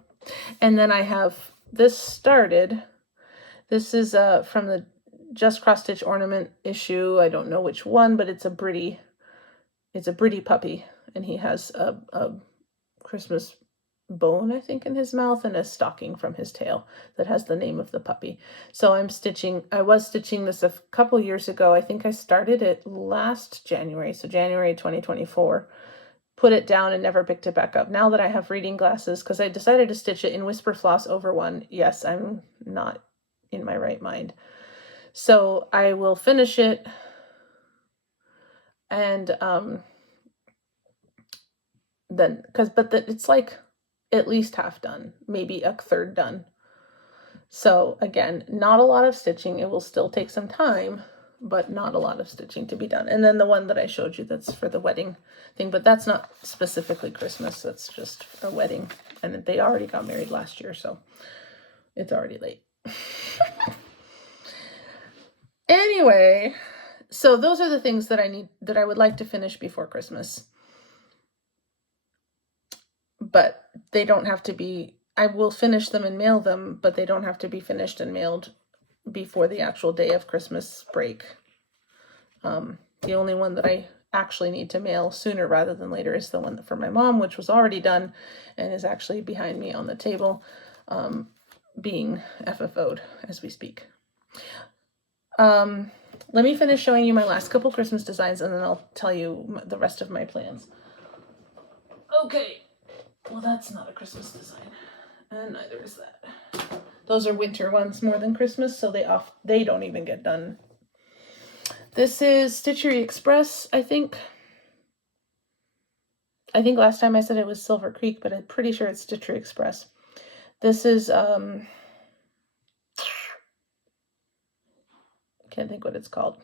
And then I have this started. This is from the Just Cross Stitch Ornament issue. I don't know which one, but it's a Britty puppy. And he has a Christmas bone, I think, in his mouth and a stocking from his tail that has the name of the puppy. So I was stitching this a couple years ago. I think I started it last January, so January 2024. Put it down and never picked it back up. Now that I have reading glasses, because I decided to stitch it in Whisper Floss over one. Yes, I'm not in my right mind. So I will finish it and then, it's like at least half done, maybe a third done. So again, not a lot of stitching. It will still take some time, but not a lot of stitching to be done. And then the one that I showed you, that's for the wedding thing, but that's not specifically Christmas. That's just a wedding. And they already got married last year, so it's already late. Anyway, so those are the things that I would like to finish before Christmas. But they don't have to be, I will finish them and mail them, but they don't have to be finished and mailed before the actual day of Christmas break. The only one that I actually need to mail sooner rather than later is the one for my mom, which was already done and is actually behind me on the table, being FFO'd as we speak. Let me finish showing you my last couple Christmas designs and then I'll tell you the rest of my plans. Okay. Well, that's not a Christmas design, and neither is that. Those are winter ones more than Christmas, so they don't even get done. This is Stitchery Express, I think. I think last time I said it was Silver Creek, but I'm pretty sure it's Stitchery Express. This is, can't think what it's called.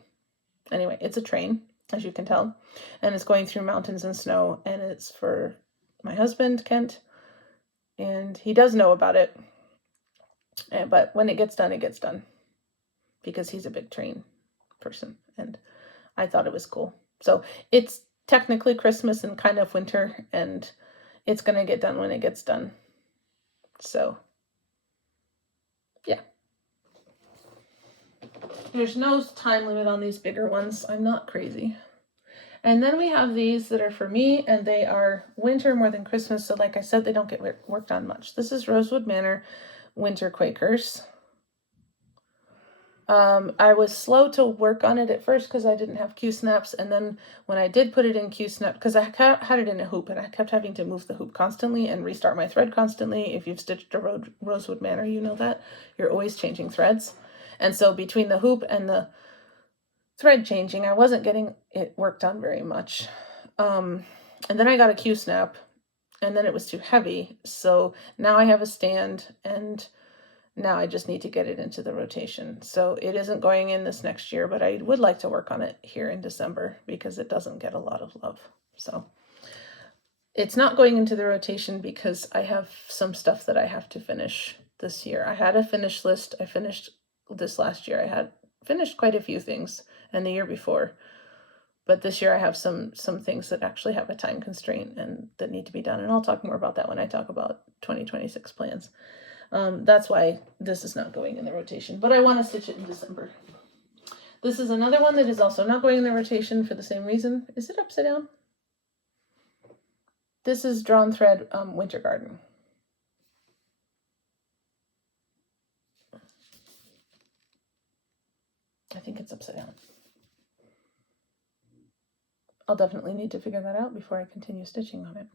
Anyway, it's a train, as you can tell, and it's going through mountains and snow, and it's for my husband, Kent, and he does know about it, but when it gets done, because he's a big train person, and I thought it was cool. So it's technically Christmas and kind of winter, and it's going to get done when it gets done. So, yeah. There's no time limit on these bigger ones. I'm not crazy. And then we have these that are for me, and they are winter more than Christmas. So like I said, they don't get worked on much. This is Rosewood Manor Winter Quakers. I was slow to work on it at first because I didn't have Q-snaps. And then when I did put it in Q-snap, because I had it in a hoop and I kept having to move the hoop constantly and restart my thread constantly. If you've stitched a Rosewood Manor, you know that. You're always changing threads. And so between the hoop and the thread changing, I wasn't getting it worked on very much. And then I got a Q-snap and then it was too heavy. So now I have a stand and now I just need to get it into the rotation. So it isn't going in this next year, but I would like to work on it here in December because it doesn't get a lot of love. So it's not going into the rotation because I have some stuff that I have to finish this year. I had a finished list. I finished this last year. I had finished quite a few things, and the year before. But this year I have some things that actually have a time constraint and that need to be done. And I'll talk more about that when I talk about 2026 plans. That's why this is not going in the rotation. But I want to stitch it in December. This is another one that is also not going in the rotation for the same reason. Is it upside down? This is Drawn Thread Winter Garden. I think it's upside down. I'll definitely need to figure that out before I continue stitching on it.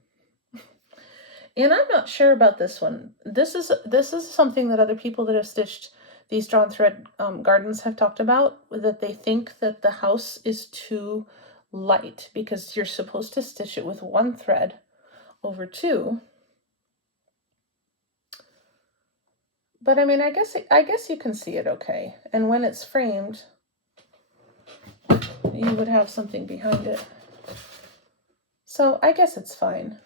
And I'm not sure about this one. This is something that other people that have stitched these Drawn Thread gardens have talked about, that they think that the house is too light because you're supposed to stitch it with one thread over two. But I mean, I guess you can see it okay. And when it's framed, you would have something behind it. So I guess it's fine.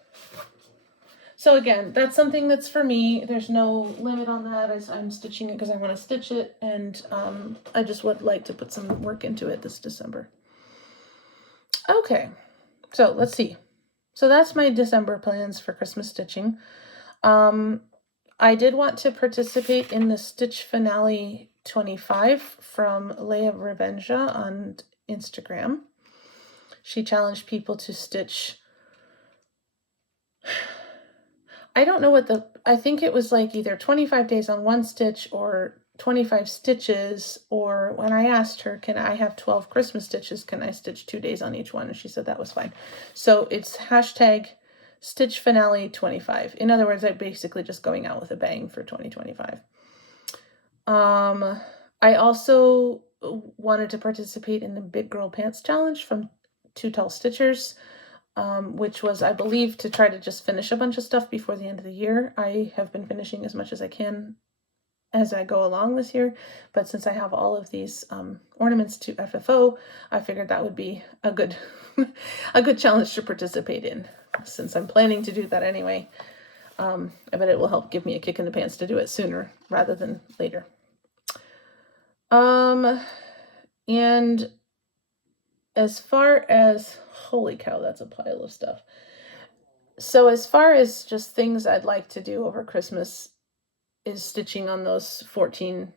So again, that's something that's for me. There's no limit on that. I'm stitching it because I want to stitch it, and I just would like to put some work into it this December. Okay, so let's see. So that's my December plans for Christmas stitching. I did want to participate in the Stitch Finale 25 from Leia Revenja on Instagram. She challenged people to stitch, I don't know what I think it was like either 25 days on one stitch or 25 stitches, or when I asked her, can I have 12 Christmas stitches? Can I stitch 2 days on each one? And she said that was fine. So it's hashtag Stitch Finale 25. In other words, I'm basically just going out with a bang for 2025. I also wanted to participate in the Big Girl Pants Challenge from Two Tall Stitchers, which was, I believe, to try to just finish a bunch of stuff before the end of the year. I have been finishing as much as I can as I go along this year, but since I have all of these ornaments to FFO, I figured that would be a good a good challenge to participate in, since I'm planning to do that anyway. I bet it will help give me a kick in the pants to do it sooner rather than later. And as far as, holy cow, that's a pile of stuff. So as far as just things I'd like to do over Christmas is stitching on those 14,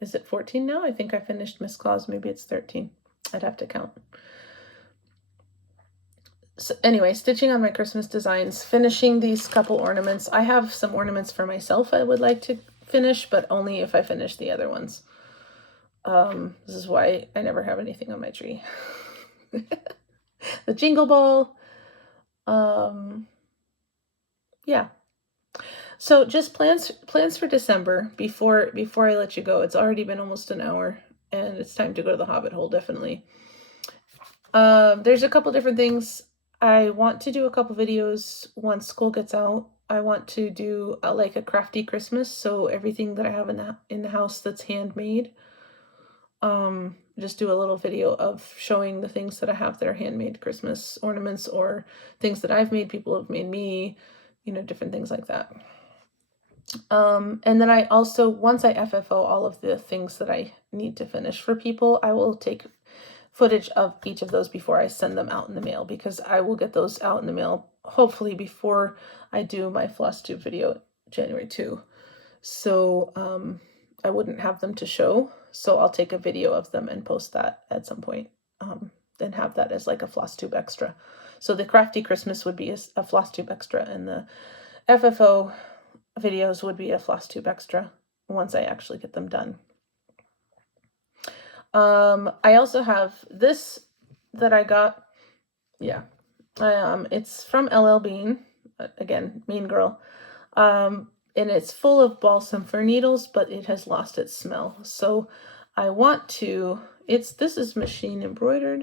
is it 14 now? I think I finished Miss Claus, maybe it's 13. I'd have to count. So anyway, stitching on my Christmas designs, finishing these couple ornaments. I have some ornaments for myself I would like to finish, but only if I finish the other ones. This is why I never have anything on my tree. The Jingle Ball. Yeah. So just plans for December before I let you go. It's already been almost an hour, and it's time to go to the Hobbit hole, definitely. There's a couple different things. I want to do a couple videos once school gets out. I want to do like a crafty Christmas, so everything that I have in the house that's handmade. Just do a little video of showing the things that I have that are handmade Christmas ornaments, or things that I've made, people have made me, different things like that. And then I also, once I FFO all of the things that I need to finish for people, I will take footage of each of those before I send them out in the mail, because I will get those out in the mail hopefully before I do my Flosstube video January 2. So I wouldn't have them to show, so I'll take a video of them and post that at some point, then have that as like a Flosstube extra. So the crafty Christmas would be a Flosstube extra, and the FFO videos would be a Flosstube extra once I actually get them done. I also have this that I got. Yeah. It's from LL Bean. Again, mean girl. And it's full of balsam fir needles, but it has lost its smell. So I want to, this is machine embroidered.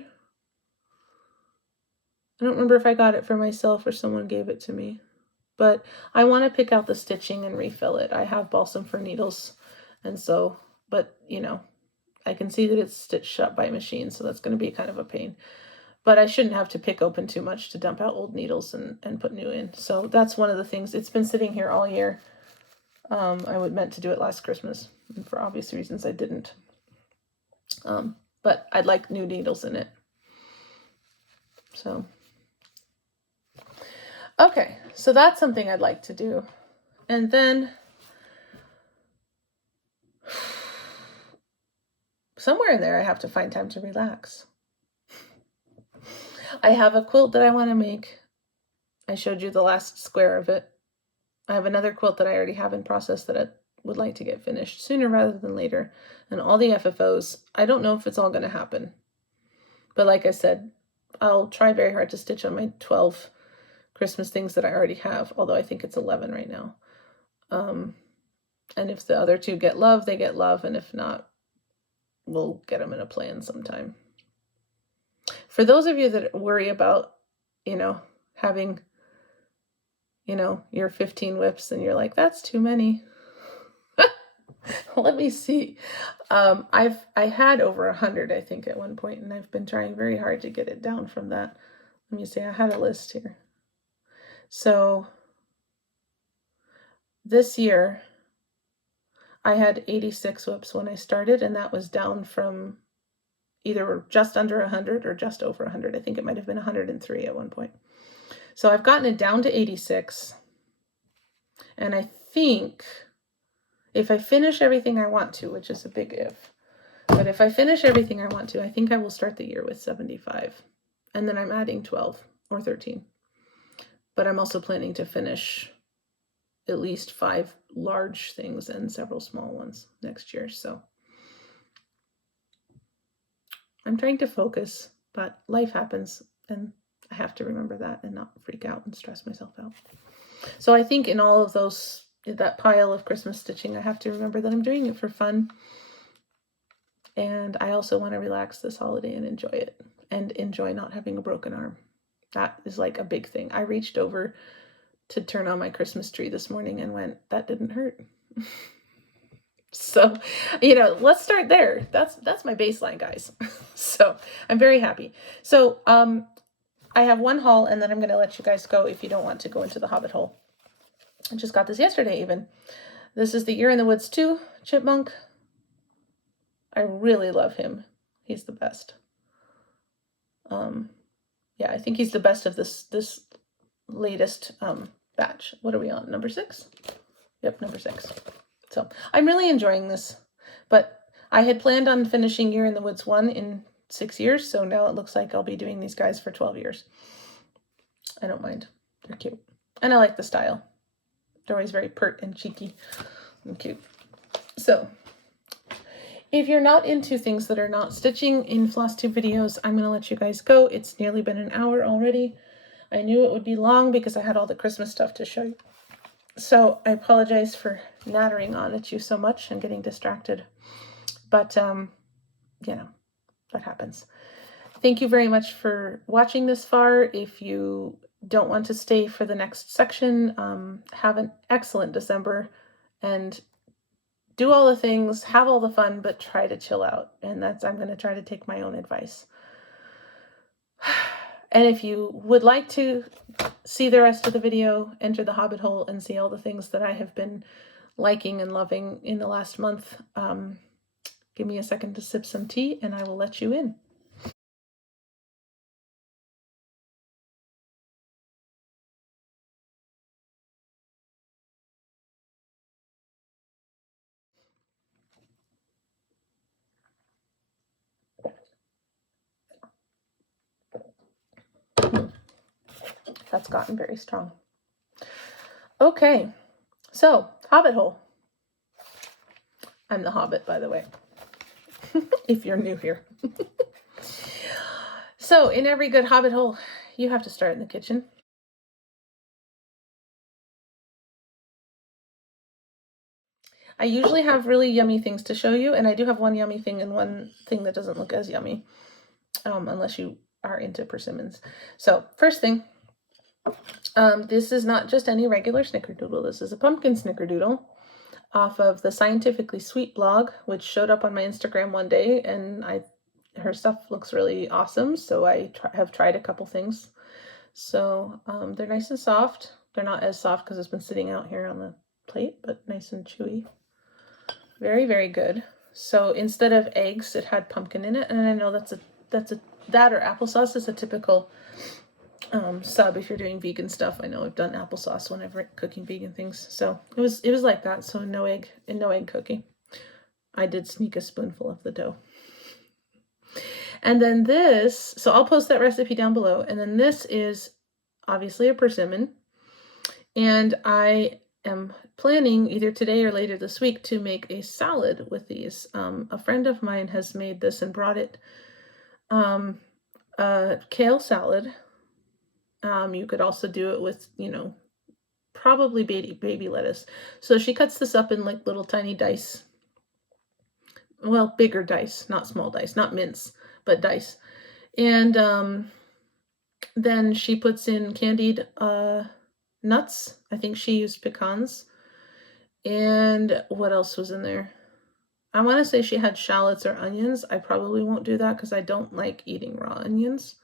I don't remember if I got it for myself or someone gave it to me, but I want to pick out the stitching and refill it. I have balsam fir needles, and so, but I can see that it's stitched shut by machine, so that's going to be kind of a pain. but I shouldn't have to pick open too much to dump out old needles and put new in. So that's one of the things. It's been sitting here all year. I meant to do it last Christmas, and for obvious reasons I didn't. But I'd like new needles in it. So, okay, so that's something I'd like to do. And then somewhere in there I have to find time to relax. I have a quilt that I want to make. I showed you the last square of it. I have another quilt that I already have in process that I would like to get finished sooner rather than later. And all the FFOs, I don't know if it's all going to happen. But like I said, I'll try very hard to stitch on my 12 Christmas things that I already have, although I think it's 11 right now. And if the other 2 get love, they get love. And if not, we'll get them in a plan sometime. For those of you that worry about, having, your 15 whips and you're like, that's too many. Let me see. I had over 100, I think, at one point, and I've been trying very hard to get it down from that. Let me see. I had a list here. So this year I had 86 whips when I started, and that was down from either just under 100 or just over 100. I think it might have been 103 at one point. So I've gotten it down to 86. And I think if I finish everything I want to, which is a big if, but if I finish everything I want to, I think I will start the year with 75. And then I'm adding 12 or 13. But I'm also planning to finish at least 5 large things and several small ones next year. So I'm trying to focus, but life happens and I have to remember that and not freak out and stress myself out. So I think in all of those, that pile of Christmas stitching, I have to remember that I'm doing it for fun. And I also want to relax this holiday and enjoy it and enjoy not having a broken arm. That is like a big thing. I reached over to turn on my Christmas tree this morning and went, that didn't hurt. So, let's start there. That's my baseline, guys. So I'm very happy. So, I have one haul and then I'm going to let you guys go if you don't want to go into the Hobbit hole. I just got this yesterday even. This is the Year in the Woods 2 chipmunk. I really love him. He's the best. Yeah, I think he's the best of this latest batch. What are we on? Number 6? Yep, number 6. So I'm really enjoying this, but I had planned on finishing Year in the Woods 1 in 6 years, so now it looks like I'll be doing these guys for 12 years. I don't mind. They're cute. And I like the style. They're always very pert and cheeky and cute. So if you're not into things that are not stitching in Flosstube videos, I'm going to let you guys go. It's nearly been an hour already. I knew it would be long because I had all the Christmas stuff to show you. So I apologize for nattering on at you so much and getting distracted. But, that happens. Thank you very much for watching this far. If you don't want to stay for the next section, have an excellent December and do all the things, have all the fun, but try to chill out. And I'm going to try to take my own advice. And if you would like to see the rest of the video, enter the Hobbit hole and see all the things that I have been liking and loving in the last month, give me a second to sip some tea and I will let you in. That's gotten very strong. Okay, so Hobbit hole. I'm the Hobbit, by the way, if you're new here. So in every good Hobbit hole, you have to start in the kitchen. I usually have really yummy things to show you, and I do have one yummy thing and one thing that doesn't look as yummy, unless you are into persimmons. So first thing, this is not just any regular snickerdoodle. This is a pumpkin snickerdoodle off of the Scientifically Sweet blog, which showed up on my Instagram one day, and I her stuff looks really awesome, so I have tried a couple things. So they're nice and soft. They're not as soft because it's been sitting out here on the plate, but nice and chewy. Very, very good. So instead of eggs, it had pumpkin in it, and I know that or applesauce is a typical sub if you're doing vegan stuff. I know I've done applesauce whenever cooking vegan things, so it was like that. So no egg cookie. I did sneak a spoonful of the dough. And then this, so I'll post that recipe down below. And then this is obviously a persimmon, and I am planning either today or later this week to make a salad with these. A friend of mine has made this and brought it. Kale salad. You could also do it with, probably baby lettuce. So she cuts this up in like little tiny dice. Well, bigger dice, not small dice, not mince, but dice. And then she puts in candied nuts. I think she used pecans. And what else was in there? I want to say she had shallots or onions. I probably won't do that because I don't like eating raw onions.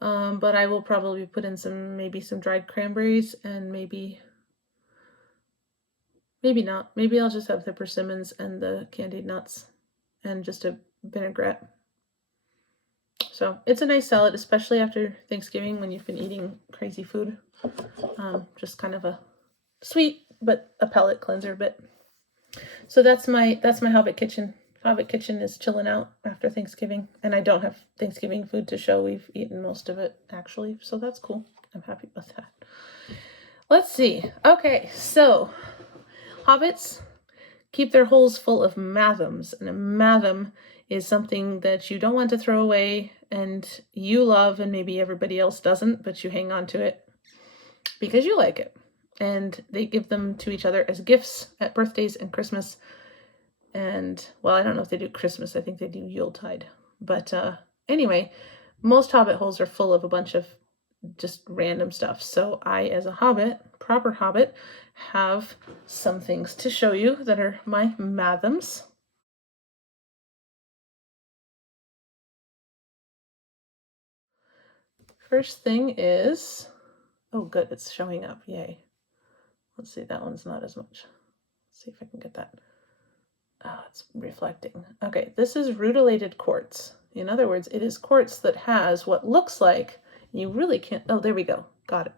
But I will probably put in maybe some dried cranberries, and maybe not. Maybe I'll just have the persimmons and the candied nuts and just a vinaigrette. So it's a nice salad, especially after Thanksgiving when you've been eating crazy food. Just kind of a sweet, but a palate cleanser bit. So that's my Hobbit kitchen. Hobbit kitchen is chilling out after Thanksgiving, and I don't have Thanksgiving food to show. We've eaten most of it, actually, so that's cool. I'm happy with that. Let's see. Okay, so hobbits keep their holes full of mathoms, and a mathom is something that you don't want to throw away, and you love, and maybe everybody else doesn't, but you hang on to it because you like it. And they give them to each other as gifts at birthdays and Christmas. And, well, I don't know if they do Christmas. I think they do Yuletide. But anyway, most hobbit holes are full of a bunch of just random stuff. So I, as a hobbit, proper hobbit, have some things to show you that are my mathoms. First thing is, oh good, it's showing up, yay. Let's see, that one's not as much. Let's see if I can get that. Oh, it's reflecting. Okay, this is rutilated quartz. In other words, it is quartz that has what looks like, you really can't, oh, there we go, got it.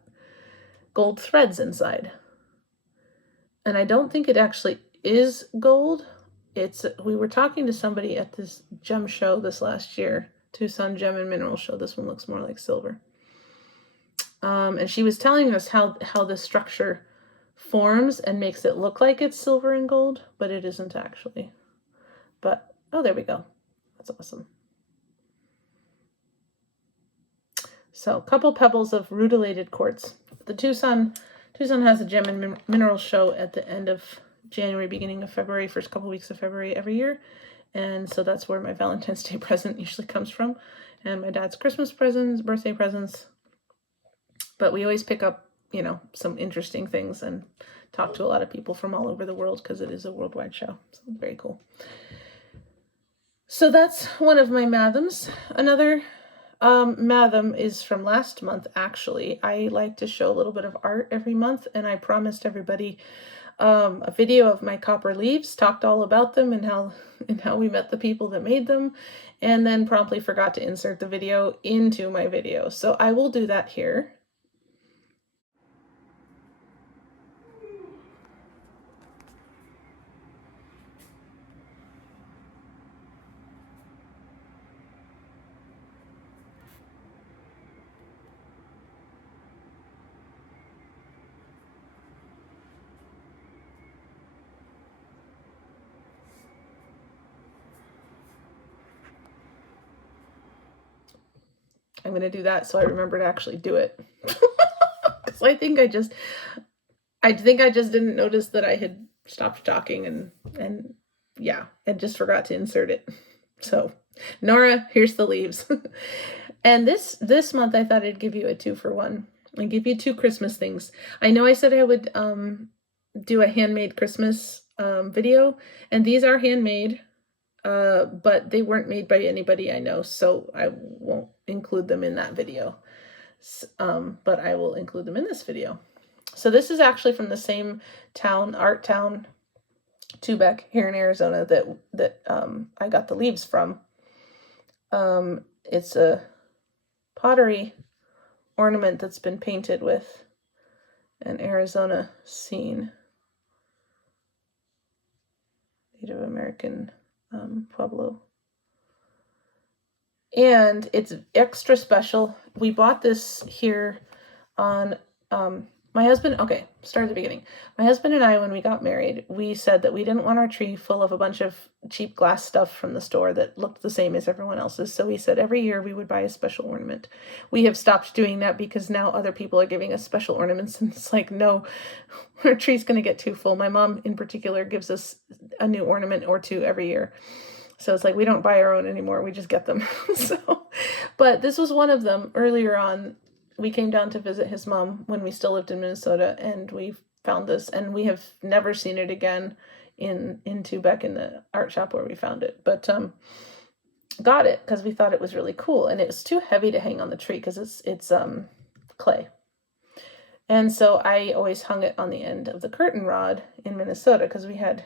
Gold threads inside. And I don't think it actually is gold. We were talking to somebody at this gem show this last year, Tucson Gem and Mineral Show. This one looks more like silver. And she was telling us how the structure forms and makes it look like it's silver and gold, but it isn't actually. But, oh, there we go. That's awesome. So, a couple pebbles of rutilated quartz. The Tucson has a gem and mineral show at the end of January, beginning of February, first couple weeks of February every year. And so that's where my Valentine's Day present usually comes from. And my dad's Christmas presents, birthday presents. But we always pick up, some interesting things and talk to a lot of people from all over the world because it is a worldwide show. So it's very cool. So that's one of my mathoms. Another mathom is from last month, actually. I like to show a little bit of art every month, and I promised everybody a video of my copper leaves, talked all about them and how we met the people that made them, and then promptly forgot to insert the video into my video. So I will do that here. I'm going to do that so I remember to actually do it. Because I think I just didn't notice that I had stopped talking and just forgot to insert it. So, Nora, here's the leaves. And this month I thought I'd give you a 2-for-1. I'd give you 2 Christmas things. I know I said I would do a handmade Christmas video, and these are handmade. but they weren't made by anybody I know, so I won't include them in that video. But I will include them in this video. So this is actually from the same town, art town, Tubec, here in Arizona, that I got the leaves from. It's a pottery ornament that's been painted with an Arizona scene. Native American Pueblo. And it's extra special. We bought this here on my husband. Okay, start at the beginning. My husband and I, when we got married, we said that we didn't want our tree full of a bunch of cheap glass stuff from the store that looked the same as everyone else's. So we said every year we would buy a special ornament. We have stopped doing that because now other people are giving us special ornaments, and it's like, no, our tree's going to get too full. My mom in particular gives us a new ornament or two every year. So it's like we don't buy our own anymore. We just get them. But this was one of them. Earlier on, we came down to visit his mom when we still lived in Minnesota, and we found this, and we have never seen it again in Tubec in the art shop where we found it. But got it because we thought it was really cool, and it was too heavy to hang on the tree because it's clay. And so I always hung it on the end of the curtain rod in Minnesota because we had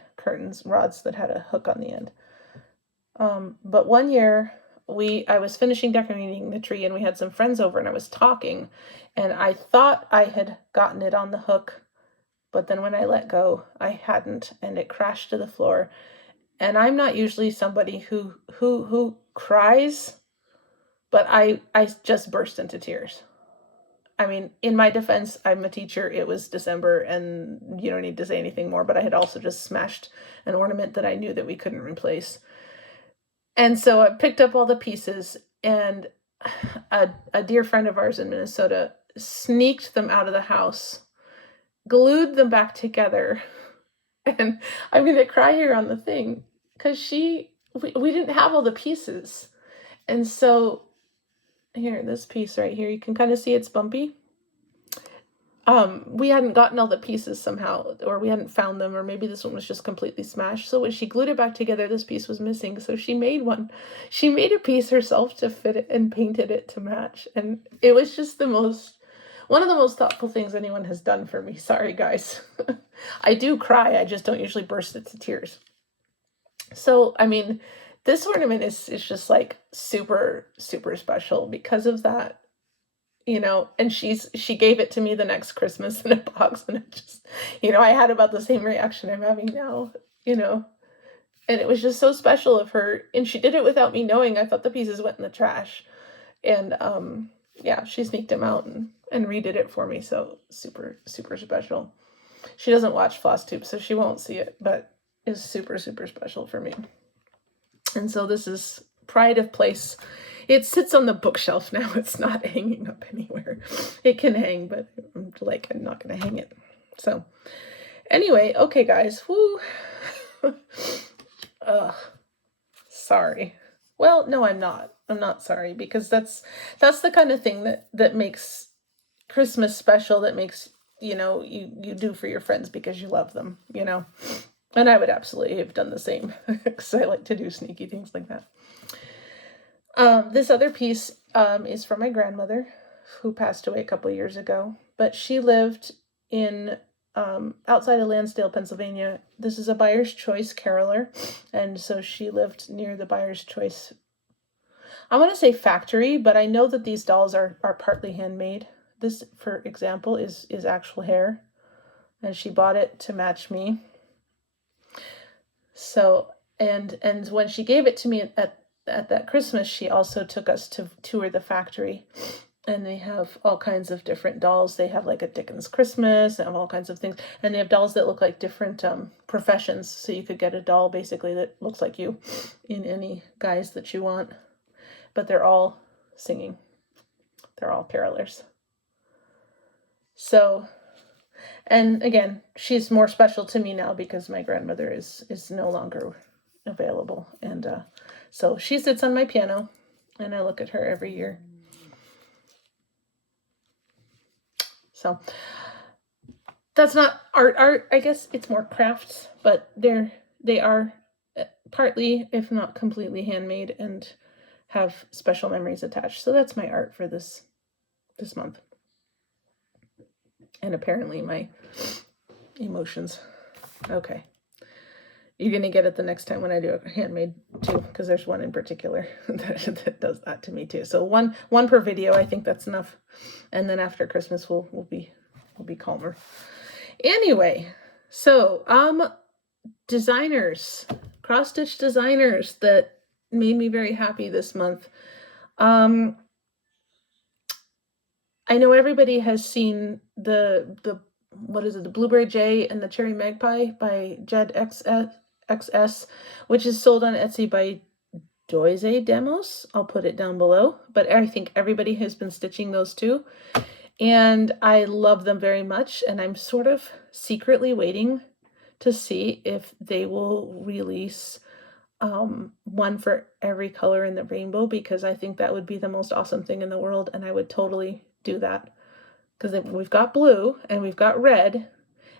rods that had a hook on the end. But one year I was finishing decorating the tree, and we had some friends over, and I was talking, and I thought I had gotten it on the hook, but then when I let go, I hadn't, and it crashed to the floor. And I'm not usually somebody who cries, but I just burst into tears. I mean, in my defense, I'm a teacher. It was December, and you don't need to say anything more, but I had also just smashed an ornament that I knew that we couldn't replace. And so I picked up all the pieces, and a dear friend of ours in Minnesota sneaked them out of the house, glued them back together. And I'm going to cry here on the thing because we didn't have all the pieces. And so here, this piece right here, you can kind of see it's bumpy. We hadn't gotten all the pieces somehow, or we hadn't found them, or maybe this one was just completely smashed. So when she glued it back together, this piece was missing. So she made a piece herself to fit it and painted it to match. And it was just one of the most thoughtful things anyone has done for me. Sorry, guys. I do cry. I just don't usually burst into tears. So, I mean, this ornament is just like super, super special because of that. And she gave it to me the next Christmas in a box, and it just, I had about the same reaction I'm having now, and it was just so special of her, and she did it without me knowing. I thought the pieces went in the trash, and yeah, she sneaked them out and redid it for me, so super, super special. She doesn't watch Flosstube, so she won't see it, but it's super, super special for me. And so this is pride of place. It sits on the bookshelf now. It's not hanging up anywhere. It can hang, but I'm not going to hang it. So anyway, okay, guys. Woo. Sorry. Well, no, I'm not. I'm not sorry, because that's the kind of thing that makes Christmas special, that makes, you do for your friends because you love them, And I would absolutely have done the same because I like to do sneaky things like that. This other piece is from my grandmother, who passed away a couple of years ago, but she lived in outside of Lansdale, Pennsylvania. This is a Buyer's Choice caroler, and so she lived near the Buyer's Choice, I want to say factory, but I know that these dolls are partly handmade. This, for example, is actual Hare, and she bought it to match me. So, and when she gave it to me at that Christmas, she also took us to tour the factory, and they have all kinds of different dolls. They have like a Dickens Christmas and all kinds of things, and they have dolls that look like different professions, so you could get a doll basically that looks like you in any guise that you want, but they're all singing. They're all carolers. So, and again, she's more special to me now because my grandmother is no longer available, and so she sits on my piano, and I look at her every year. So that's not art. I guess it's more crafts, but they are partly, if not completely handmade, and have special memories attached. So that's my art for this month. And apparently my emotions. Okay. You're going to get it the next time when I do a handmade too, because there's one in particular that does that to me too. So one per video, I think that's enough. And then after Christmas, we'll be calmer. Anyway, so designers, cross-stitch designers that made me very happy this month. I know everybody has seen the what is it, the Blueberry Jay and the Cherry Magpie by Jed XS, which is sold on Etsy by Doise Demos. I'll put it down below, but I think everybody has been stitching those too, and I love them very much, and I'm sort of secretly waiting to see if they will release one for every color in the rainbow, because I think that would be the most awesome thing in the world, and I would totally do that. Because we've got blue and we've got red,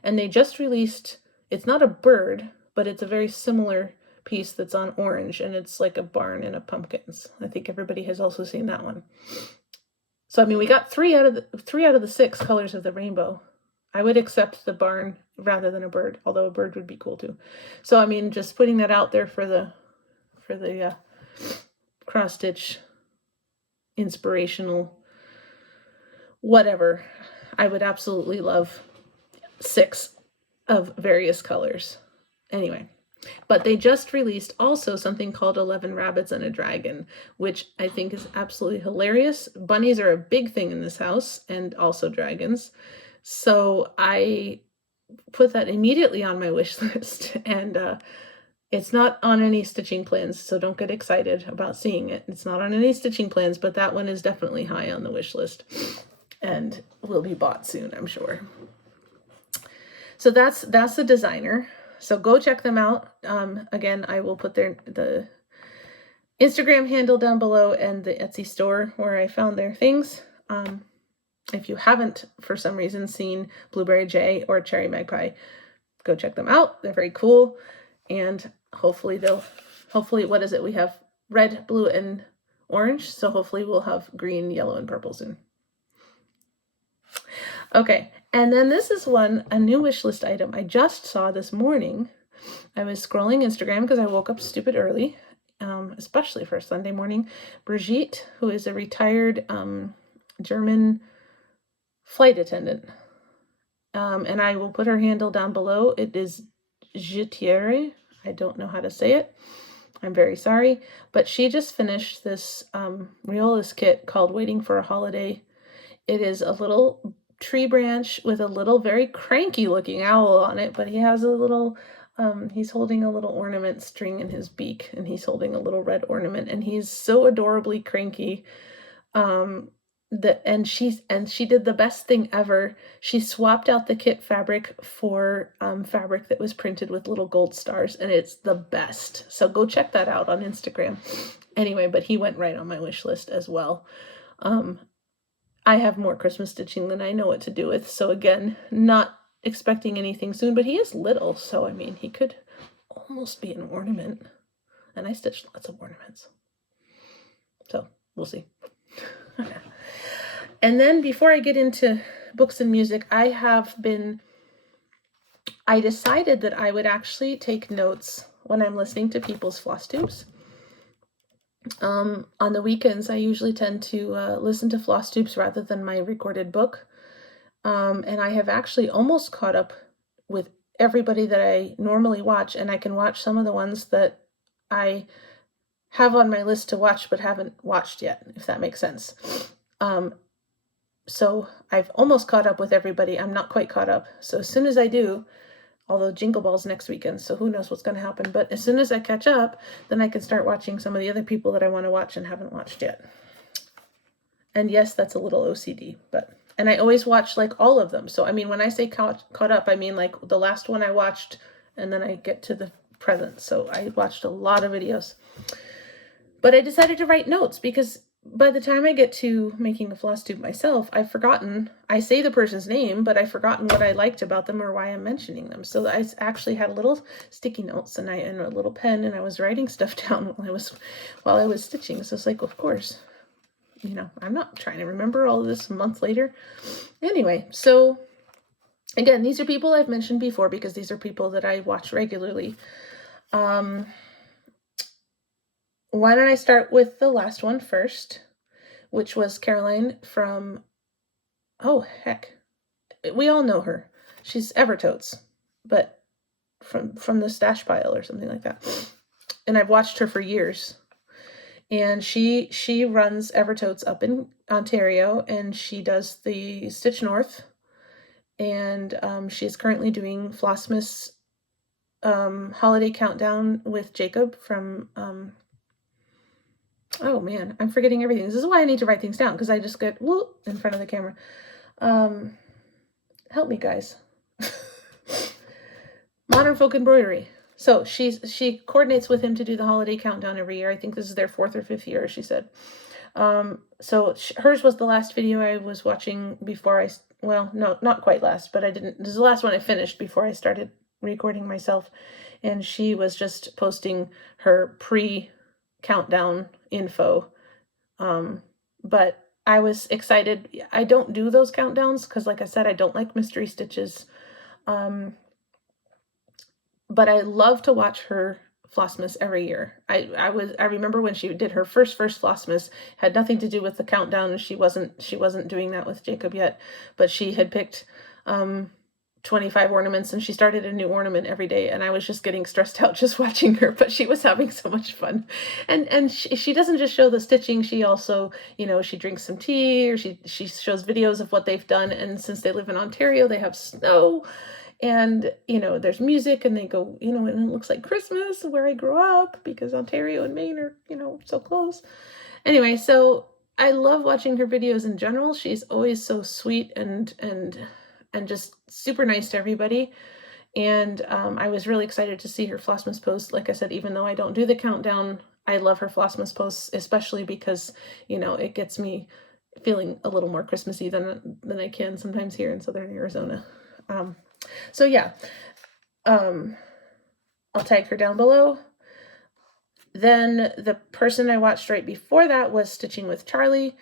and they just released, it's not a bird, but it's a very similar piece that's on orange, and it's like a barn and a pumpkins. I think everybody has also seen that one. So I mean, we got three out of the 6 colors of the rainbow. I would accept the barn rather than a bird, although a bird would be cool too. So I mean, just putting that out there for the cross stitch inspirational whatever. I would absolutely love 6 of various colors. Anyway, but they just released also something called 11 Rabbits and a Dragon, which I think is absolutely hilarious. Bunnies are a big thing in this house, and also dragons. So I put that immediately on my wish list, and it's not on any stitching plans, so don't get excited about seeing it. It's not on any stitching plans, but that one is definitely high on the wish list, and will be bought soon, I'm sure. So that's the designer. So go check them out. Again, I will put the Instagram handle down below and the Etsy store where I found their things. If you haven't, for some reason, seen Blueberry Jay or Cherry Magpie, go check them out. They're very cool. And hopefully what is it? We have red, blue, and orange. So hopefully we'll have green, yellow, and purple soon. Okay, and then this is a new wish list item I just saw this morning. I was scrolling Instagram because I woke up stupid early, especially for a Sunday morning. Brigitte, who is a retired German flight attendant, and I will put her handle down below. It is Jetiere. I don't know how to say it. I'm very sorry, but she just finished this Riolis kit called Waiting for a Holiday. It is a little tree branch with a little very cranky looking owl on it, but he has a little he's holding a little ornament string in his beak, and he's holding a little red ornament, and he's so adorably cranky. She did the best thing ever. She swapped out the kit fabric for fabric that was printed with little gold stars, and it's the best. So go check that out on Instagram. Anyway, but he went right on my wish list as well. I have more Christmas stitching than I know what to do with. So again, not expecting anything soon, but he is little. So, I mean, he could almost be an ornament. And I stitched lots of ornaments. So, we'll see. And then before I get into books and music, I decided that I would actually take notes when I'm listening to people's Flosstubes. On the weekends, I usually tend to listen to Flosstubes rather than my recorded book. And I have actually almost caught up with everybody that I normally watch, and I can watch some of the ones that I have on my list to watch but haven't watched yet, if that makes sense. So I've almost caught up with everybody. I'm not quite caught up. So as soon as I do, although Jingle Ball's next weekend, so who knows what's going to happen. But as soon as I catch up, then I can start watching some of the other people that I want to watch and haven't watched yet. And yes, that's a little OCD, and I always watch like all of them. So I mean, when I say caught up, I mean like the last one I watched, and then I get to the present. So I watched a lot of videos. But I decided to write notes because by the time I get to making the Flosstube myself, I've forgotten, I say the person's name, but I've forgotten what I liked about them or why I'm mentioning them. So I actually had little sticky notes and a little pen, and I was writing stuff down while I was stitching. So it's like, of course, you know, I'm not trying to remember all of this a month later. Anyway, so again, these are people I've mentioned before because these are people that I watch regularly. Why don't I start with the last one first, which was Carolyn from, oh heck, we all know her. She's Evertotes, but from the stash pile or something like that. And I've watched her for years. And she runs Evertotes up in Ontario, and she does the Stitch North. And she's currently doing Flossmas holiday countdown with Jacob from oh man, I'm forgetting everything. This is why I need to write things down, because I just get whoop in front of the camera. Help me, guys. Modern Folk Embroidery. So she coordinates with him to do the holiday countdown every year. I think this is their 4th or 5th year, she said. So hers was the last video I was watching before well, no, not quite last, but this is the last one I finished before I started recording myself. And she was just posting her pre-countdown info. But I was excited. I don't do those countdowns because, like I said, I don't like mystery stitches. But I love to watch her Flossmas every year. I remember when she did her first Flossmas, had nothing to do with the countdown. She wasn't doing that with Jacob yet, but she had picked 25 ornaments, and she started a new ornament every day, and I was just getting stressed out just watching her, but she was having so much fun. And she doesn't just show the stitching, she also, you know, she drinks some tea, or she shows videos of what they've done. And since they live in Ontario, they have snow, and, you know, there's music, and they go, you know, and it looks like Christmas where I grew up, because Ontario and Maine are, you know, so close. Anyway, so I love watching her videos in general. She's always so sweet and just super nice to everybody. And I was really excited to see her Flossmas post. Like I said, even though I don't do the countdown, I love her Flossmas posts, especially because, you know, it gets me feeling a little more Christmassy than I can sometimes here in Southern Arizona. So yeah, I'll tag her down below. Then the person I watched right before that was Stitching with Charlie.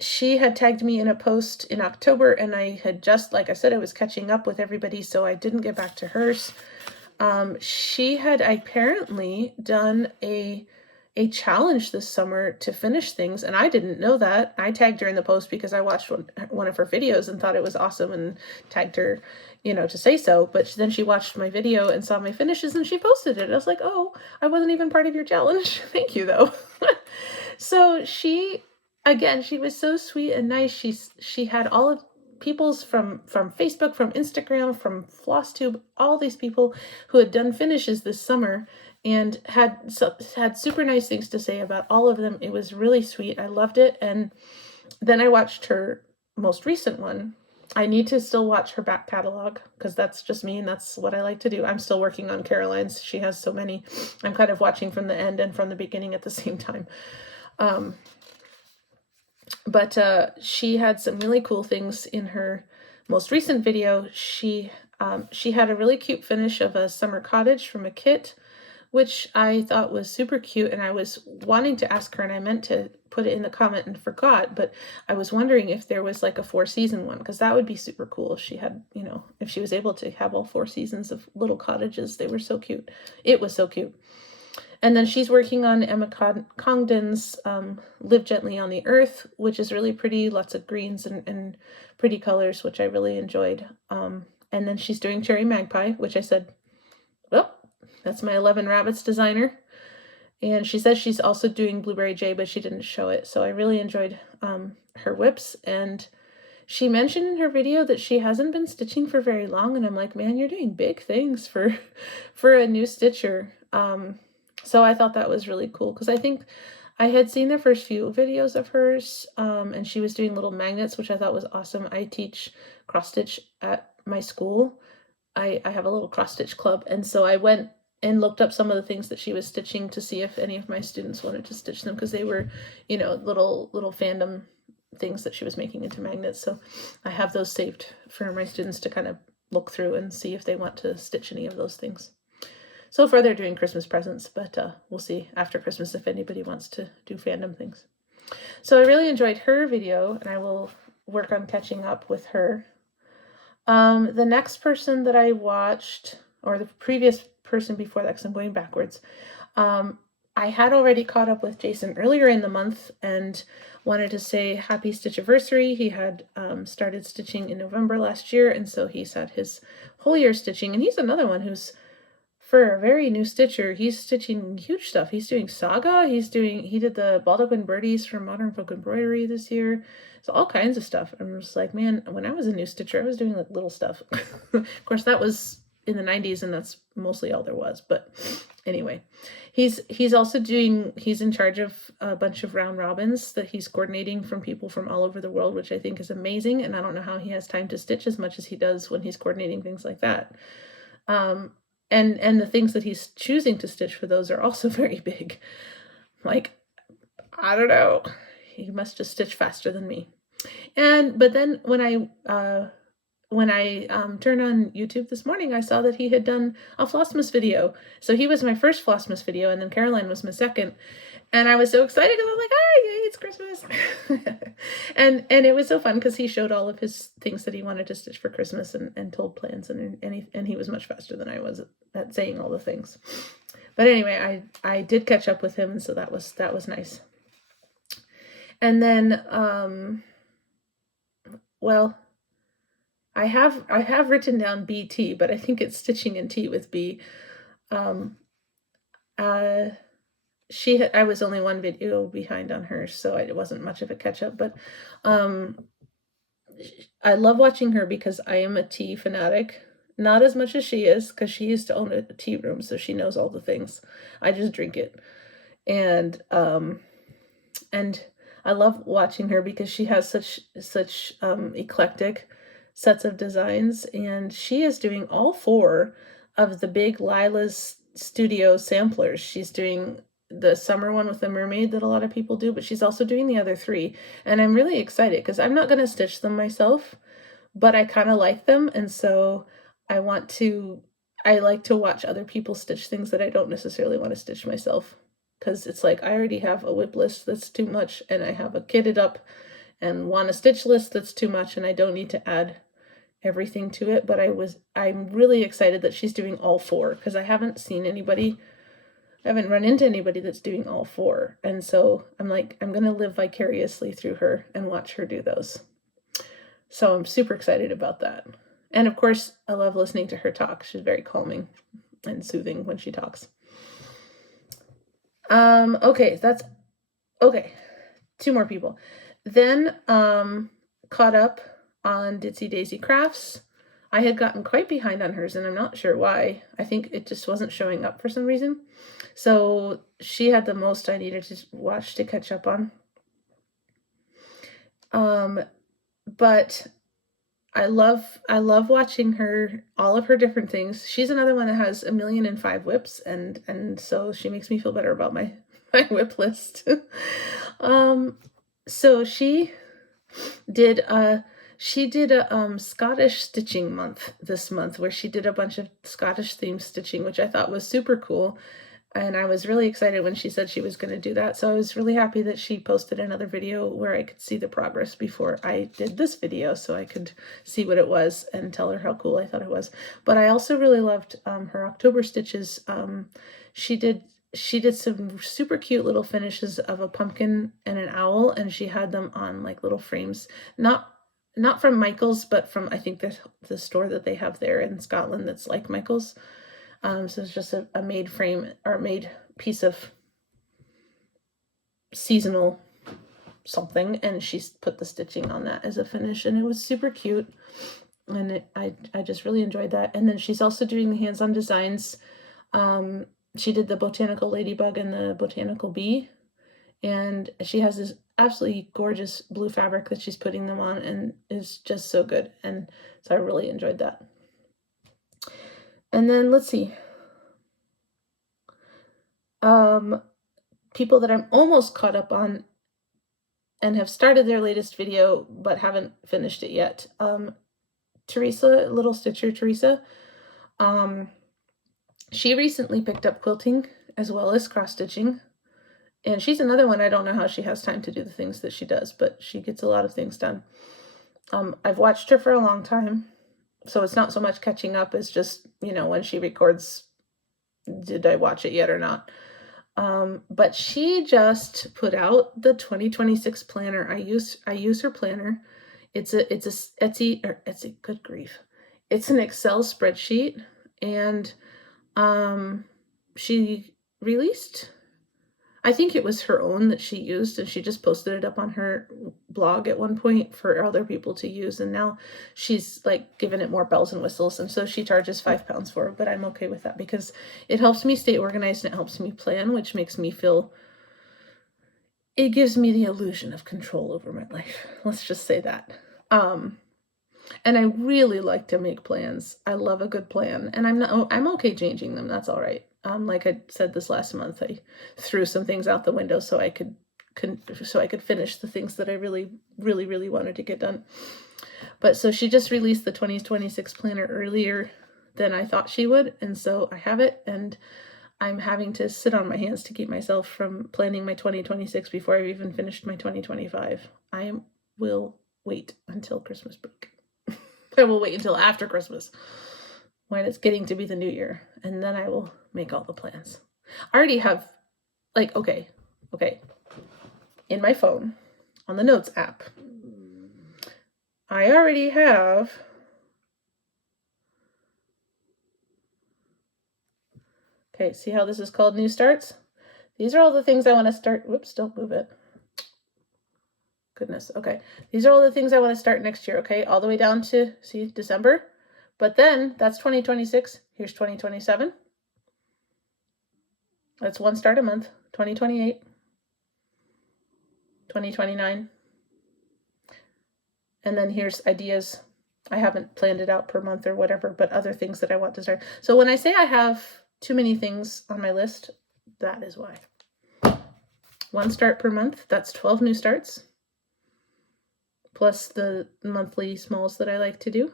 She had tagged me in a post in October, and I had just, like I said, I was catching up with everybody, so I didn't get back to hers. She had apparently done a challenge this summer to finish things, and I didn't know that. I tagged her in the post because I watched one of her videos and thought it was awesome, and tagged her, you know, to say so. But then she watched my video and saw my finishes, and she posted it. I was like, oh, I wasn't even part of your challenge. Thank you, though. So again, she was so sweet and nice. She had all of people's from Facebook, from Instagram, from Flosstube, all these people who had done finishes this summer, and had super nice things to say about all of them. It was really sweet. I loved it. And then I watched her most recent one. I need to still watch her back catalog, because that's just me, and that's what I like to do. I'm still working on Caroline's. She has so many. I'm kind of watching from the end and from the beginning at the same time. But she had some really cool things in her most recent video. She had a really cute finish of a summer cottage from a kit, which I thought was super cute, and I was wanting to ask her, and I meant to put it in the comment and forgot, but I was wondering if there was like a 4-season one, because that would be super cool if she had, you know, if she was able to have all 4 seasons of little cottages. They were so cute. It was so cute. And then she's working on Emma Congdon's Live Gently on the Earth, which is really pretty, lots of greens and pretty colors, which I really enjoyed. And then she's doing Cherry Magpie, which I said, well, that's my 11 Rabbits designer. And she says she's also doing Blueberry Jay, but she didn't show it. So I really enjoyed her whips. And she mentioned in her video that she hasn't been stitching for very long. And I'm like, man, you're doing big things for a new stitcher. So I thought that was really cool, because I think I had seen the first few videos of hers, and she was doing little magnets, which I thought was awesome. I teach cross stitch at my school. I have a little cross stitch club, and so I went and looked up some of the things that she was stitching to see if any of my students wanted to stitch them, because they were, you know, little fandom things that she was making into magnets. So I have those saved for my students to kind of look through and see if they want to stitch any of those things. So far they're doing Christmas presents, but we'll see after Christmas if anybody wants to do fandom things. So I really enjoyed her video, and I will work on catching up with her. The next person that I watched, or the previous person before that, because I'm going backwards, I had already caught up with Jason earlier in the month and wanted to say happy Stitchiversary. He had started stitching in November last year, and so he's had his whole year stitching, and he's another one who's, for a very new stitcher, he's stitching huge stuff. He's doing Saga, he did the Baldock Birdies from Modern Folk Embroidery this year. So all kinds of stuff. I'm just like, man, when I was a new stitcher, I was doing like little stuff. Of course, that was in the 90s, and that's mostly all there was. But anyway, he's in charge of a bunch of round robins that he's coordinating from people from all over the world, which I think is amazing. And I don't know how he has time to stitch as much as he does when he's coordinating things like that. And the things that he's choosing to stitch for those are also very big. Like, I don't know. He must just stitch faster than me. But then when I turned on YouTube this morning, I saw that he had done a Flossmas video. So he was my first Flossmas video, and then Carolyn was my second. And I was so excited because I was like, "Ah, yay, it's Christmas!" and it was so fun because he showed all of his things that he wanted to stitch for Christmas and told plans, and he was much faster than I was at saying all the things. But anyway, I did catch up with him, and so that was nice. And then well, I have written down BT, but I think it's stitching in T with B. I was only one video behind on her, so it wasn't much of a catch up, but I love watching her because I am a tea fanatic. Not as much as she is, because she used to own a tea room, so she knows all the things. I just drink it. And I love watching her because she has such eclectic sets of designs, and she is doing all 4 of the big Lila's Studio samplers. She's doing the summer one with the mermaid that a lot of people do, but she's also doing the other 3, and I'm really excited because I'm not going to stitch them myself, but I kind of like them, and so I like to watch other people stitch things that I don't necessarily want to stitch myself, because it's like I already have a whip list that's too much, and I have a kitted up and want a stitch list that's too much, and I don't need to add everything to it. But I'm really excited that she's doing all 4, because I haven't run into anybody that's doing all 4, and so I'm like, I'm gonna live vicariously through her and watch her do those. So I'm super excited about that. And of course, I love listening to her talk. She's very calming and soothing when she talks. Okay, that's okay. 2 more people. Then caught up on Ditsy Daisy Crafts. I had gotten quite behind on hers, and I'm not sure why. I think it just wasn't showing up for some reason. So she had the most I needed to watch to catch up on. But I love watching her, all of her different things. She's another one that has 1,000,005 whips, and so she makes me feel better about my whip list. So she did a Scottish stitching month this month, where she did a bunch of Scottish themed stitching, which I thought was super cool. And I was really excited when she said she was going to do that. So I was really happy that she posted another video where I could see the progress before I did this video, so I could see what it was and tell her how cool I thought it was. But I also really loved her October stitches. She did some super cute little finishes of a pumpkin and an owl, and she had them on like little frames. Not from Michael's, but from, I think, the store that they have there in Scotland that's like Michael's. So it's just a made frame, or made piece of seasonal something, and she's put the stitching on that as a finish, and it was super cute, and I just really enjoyed that. And then she's also doing the hands-on designs. She did the botanical ladybug and the botanical bee, and she has this absolutely gorgeous blue fabric that she's putting them on, and it's just so good, and so I really enjoyed that. And then let's see. People that I'm almost caught up on and have started their latest video but haven't finished it yet. Teresa, Little Stitcher Teresa, she recently picked up quilting as well as cross-stitching, and she's another one. I don't know how she has time to do the things that she does, but she gets a lot of things done. I've watched her for a long time, so it's not so much catching up as just, when she records, did I watch it yet or not? But she just put out the 2026 planner. I use her planner. It's a Etsy, good grief. It's an Excel spreadsheet, and she released, I think it was her own that she used, and she just posted it up on her blog at one point for other people to use, and now she's like giving it more bells and whistles, and so she charges £5 for it, but I'm okay with that because it helps me stay organized and it helps me plan, which makes me feel, it gives me the illusion of control over my life. Let's just say that. And I really like to make plans. I love a good plan, and I'm okay changing them. That's all right. Like I said this last month, I threw some things out the window so I could finish the things that I really, really, really wanted to get done. But so she just released the 2026 planner earlier than I thought she would, and so I have it, and I'm having to sit on my hands to keep myself from planning my 2026 before I've even finished my 2025. I will wait until Christmas break. I will wait until after Christmas, when it's getting to be the new year, and then I will make all the plans. I already have, okay, in my phone, on the Notes app, I already have okay, see how this is called New Starts? These are all the things I want to start. Whoops, don't move it. Goodness, okay. These are all the things I want to start next year, okay? All the way down to, see, December. But then, that's 2026. Here's 2027. That's one start a month. 2028. 2029. And then here's ideas. I haven't planned it out per month or whatever, but other things that I want to start. So when I say I have too many things on my list, that is why. One start per month, that's 12 new starts. Plus the monthly smalls that I like to do.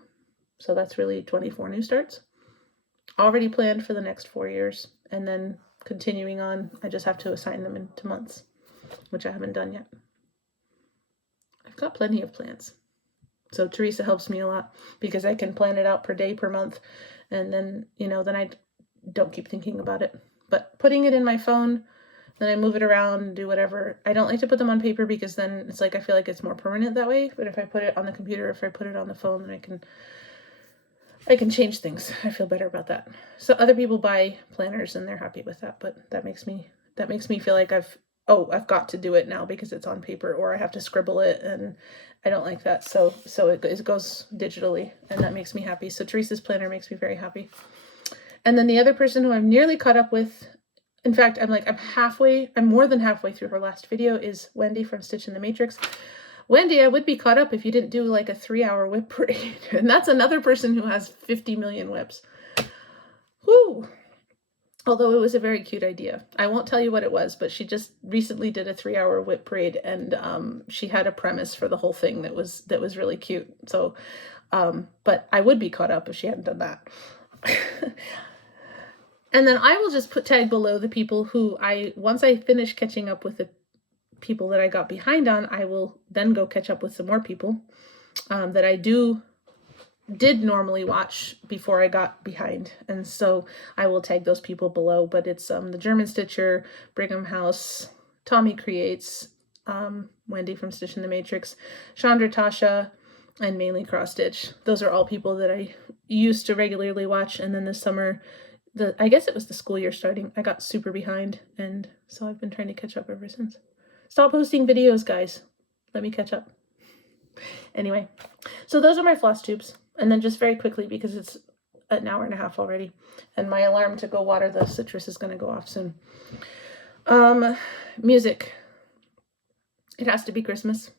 So that's really 24 new starts. Already planned for the next 4 years. And then continuing on, I just have to assign them into months, which I haven't done yet. I've got plenty of plans. So Teresa helps me a lot because I can plan it out per day, per month. And then, then I don't keep thinking about it. But putting it in my phone, then I move it around and do whatever. I don't like to put them on paper because then it's like I feel like it's more permanent that way. But if I put it on the computer, if I put it on the phone, then I can change things. I feel better about that. So other people buy planners and they're happy with that, but that makes me feel like I've got to do it now because it's on paper, or I have to scribble it, and I don't like that. So it goes digitally, and that makes me happy. So Teresa's planner makes me very happy. And then the other person who I'm nearly caught up with, in fact, I'm more than halfway through her last video, is Wendy from Stitch in the Matrix. Wendy, I would be caught up if you didn't do like a 3-hour whip parade. And that's another person who has 50 million whips. Woo! Although it was a very cute idea. I won't tell you what it was, but she just recently did a 3-hour whip parade, and she had a premise for the whole thing that was really cute. So, but I would be caught up if she hadn't done that. And then I will just tag below the people who once I finish catching up with the people that I got behind on, I will then go catch up with some more people that I did normally watch before I got behind. And so I will tag those people below, but it's the German Stitcher, Brigham House, Tommy Creates, Wendy from Stitch in the Matrix, Chandra Tasha, and mainly Cross Stitch. Those are all people that I used to regularly watch, and then this summer, I guess it was the school year starting, I got super behind, and so I've been trying to catch up ever since. Stop posting videos, guys. Let me catch up. Anyway, so those are my floss tubes. And then just very quickly, because it's an hour and a half already, and my alarm to go water the citrus is going to go off soon. Music. It has to be Christmas.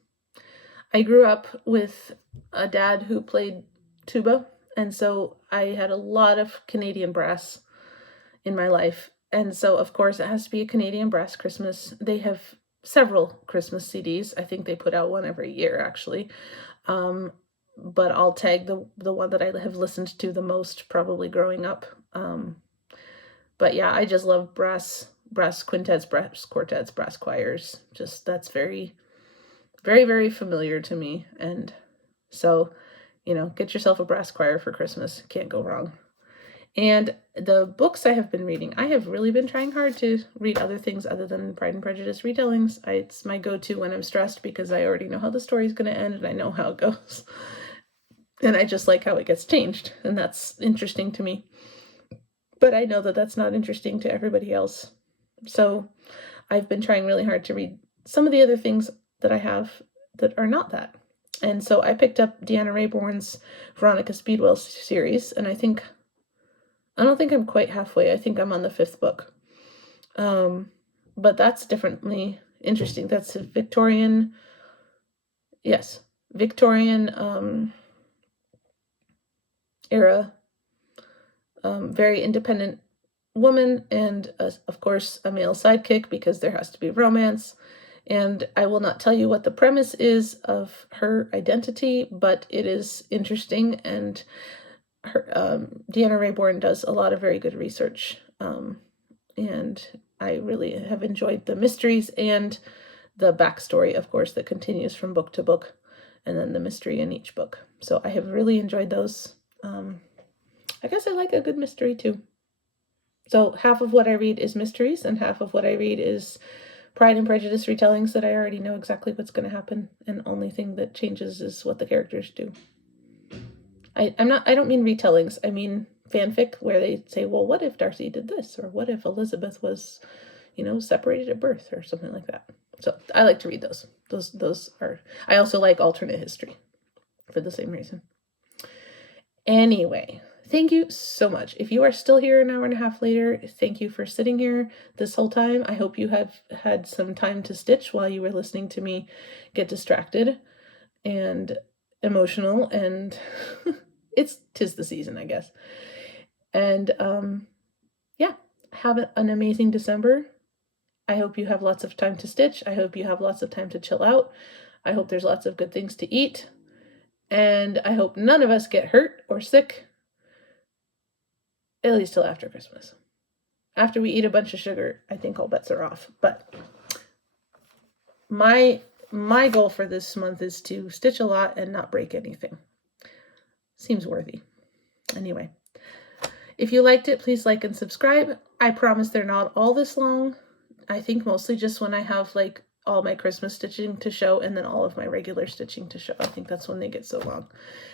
I grew up with a dad who played tuba, and so I had a lot of Canadian brass in my life. And so, of course, it has to be a Canadian Brass Christmas. They have several Christmas CDs. I think they put out one every year, actually. But I'll tag the one that I have listened to the most, probably growing up. But yeah, I just love brass quintets, brass quartets, brass choirs. Just that's very, very, very familiar to me. And so, get yourself a brass choir for Christmas. Can't go wrong. And the books I have been reading, I have really been trying hard to read other things other than Pride and Prejudice retellings. It's my go-to when I'm stressed because I already know how the story's going to end and I know how it goes. And I just like how it gets changed. And that's interesting to me. But I know that that's not interesting to everybody else. So I've been trying really hard to read some of the other things that I have that are not that. And so I picked up Deanna Raybourne's Veronica Speedwell series, and I don't think I'm quite halfway. I think I'm on the 5th book. But that's differently interesting. That's a Victorian era, very independent woman, and of course a male sidekick because there has to be romance. And I will not tell you what the premise is of her identity, but it is interesting, and Deanna Raybourne does a lot of very good research, and I really have enjoyed the mysteries and the backstory, of course, that continues from book to book, and then the mystery in each book. So I have really enjoyed those. I guess I like a good mystery too. So half of what I read is mysteries, and half of what I read is Pride and Prejudice retellings that I already know exactly what's going to happen, and the only thing that changes is what the characters do. I don't mean retellings. I mean fanfic where they say, well, what if Darcy did this? Or what if Elizabeth was, separated at birth or something like that. So I like to read those. Those are, I also like alternate history for the same reason. Anyway, thank you so much. If you are still here an hour and a half later, thank you for sitting here this whole time. I hope you have had some time to stitch while you were listening to me get distracted and emotional, and tis the season, I guess. And have an amazing December. I hope you have lots of time to stitch. I hope you have lots of time to chill out. I hope there's lots of good things to eat. And I hope none of us get hurt or sick, at least till after Christmas. After we eat a bunch of sugar, I think all bets are off. But my goal for this month is to stitch a lot and not break anything. Seems worthy. Anyway, if you liked it, please like and subscribe. I promise they're not all this long. I think mostly just when I have like all my Christmas stitching to show and then all of my regular stitching to show. I think that's when they get so long.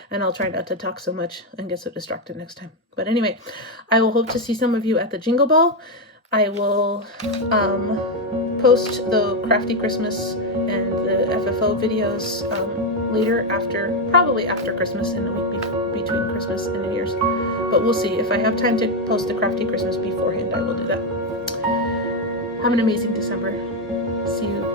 And I'll try not to talk so much and get so distracted next time. But anyway, I will hope to see some of you at the Jingle Ball. I will post the Crafty Christmas and the FFO videos later, probably after Christmas, in the week between Christmas and New Year's. But we'll see. If I have time to post the Crafty Christmas beforehand, I will do that. Have an amazing December. See you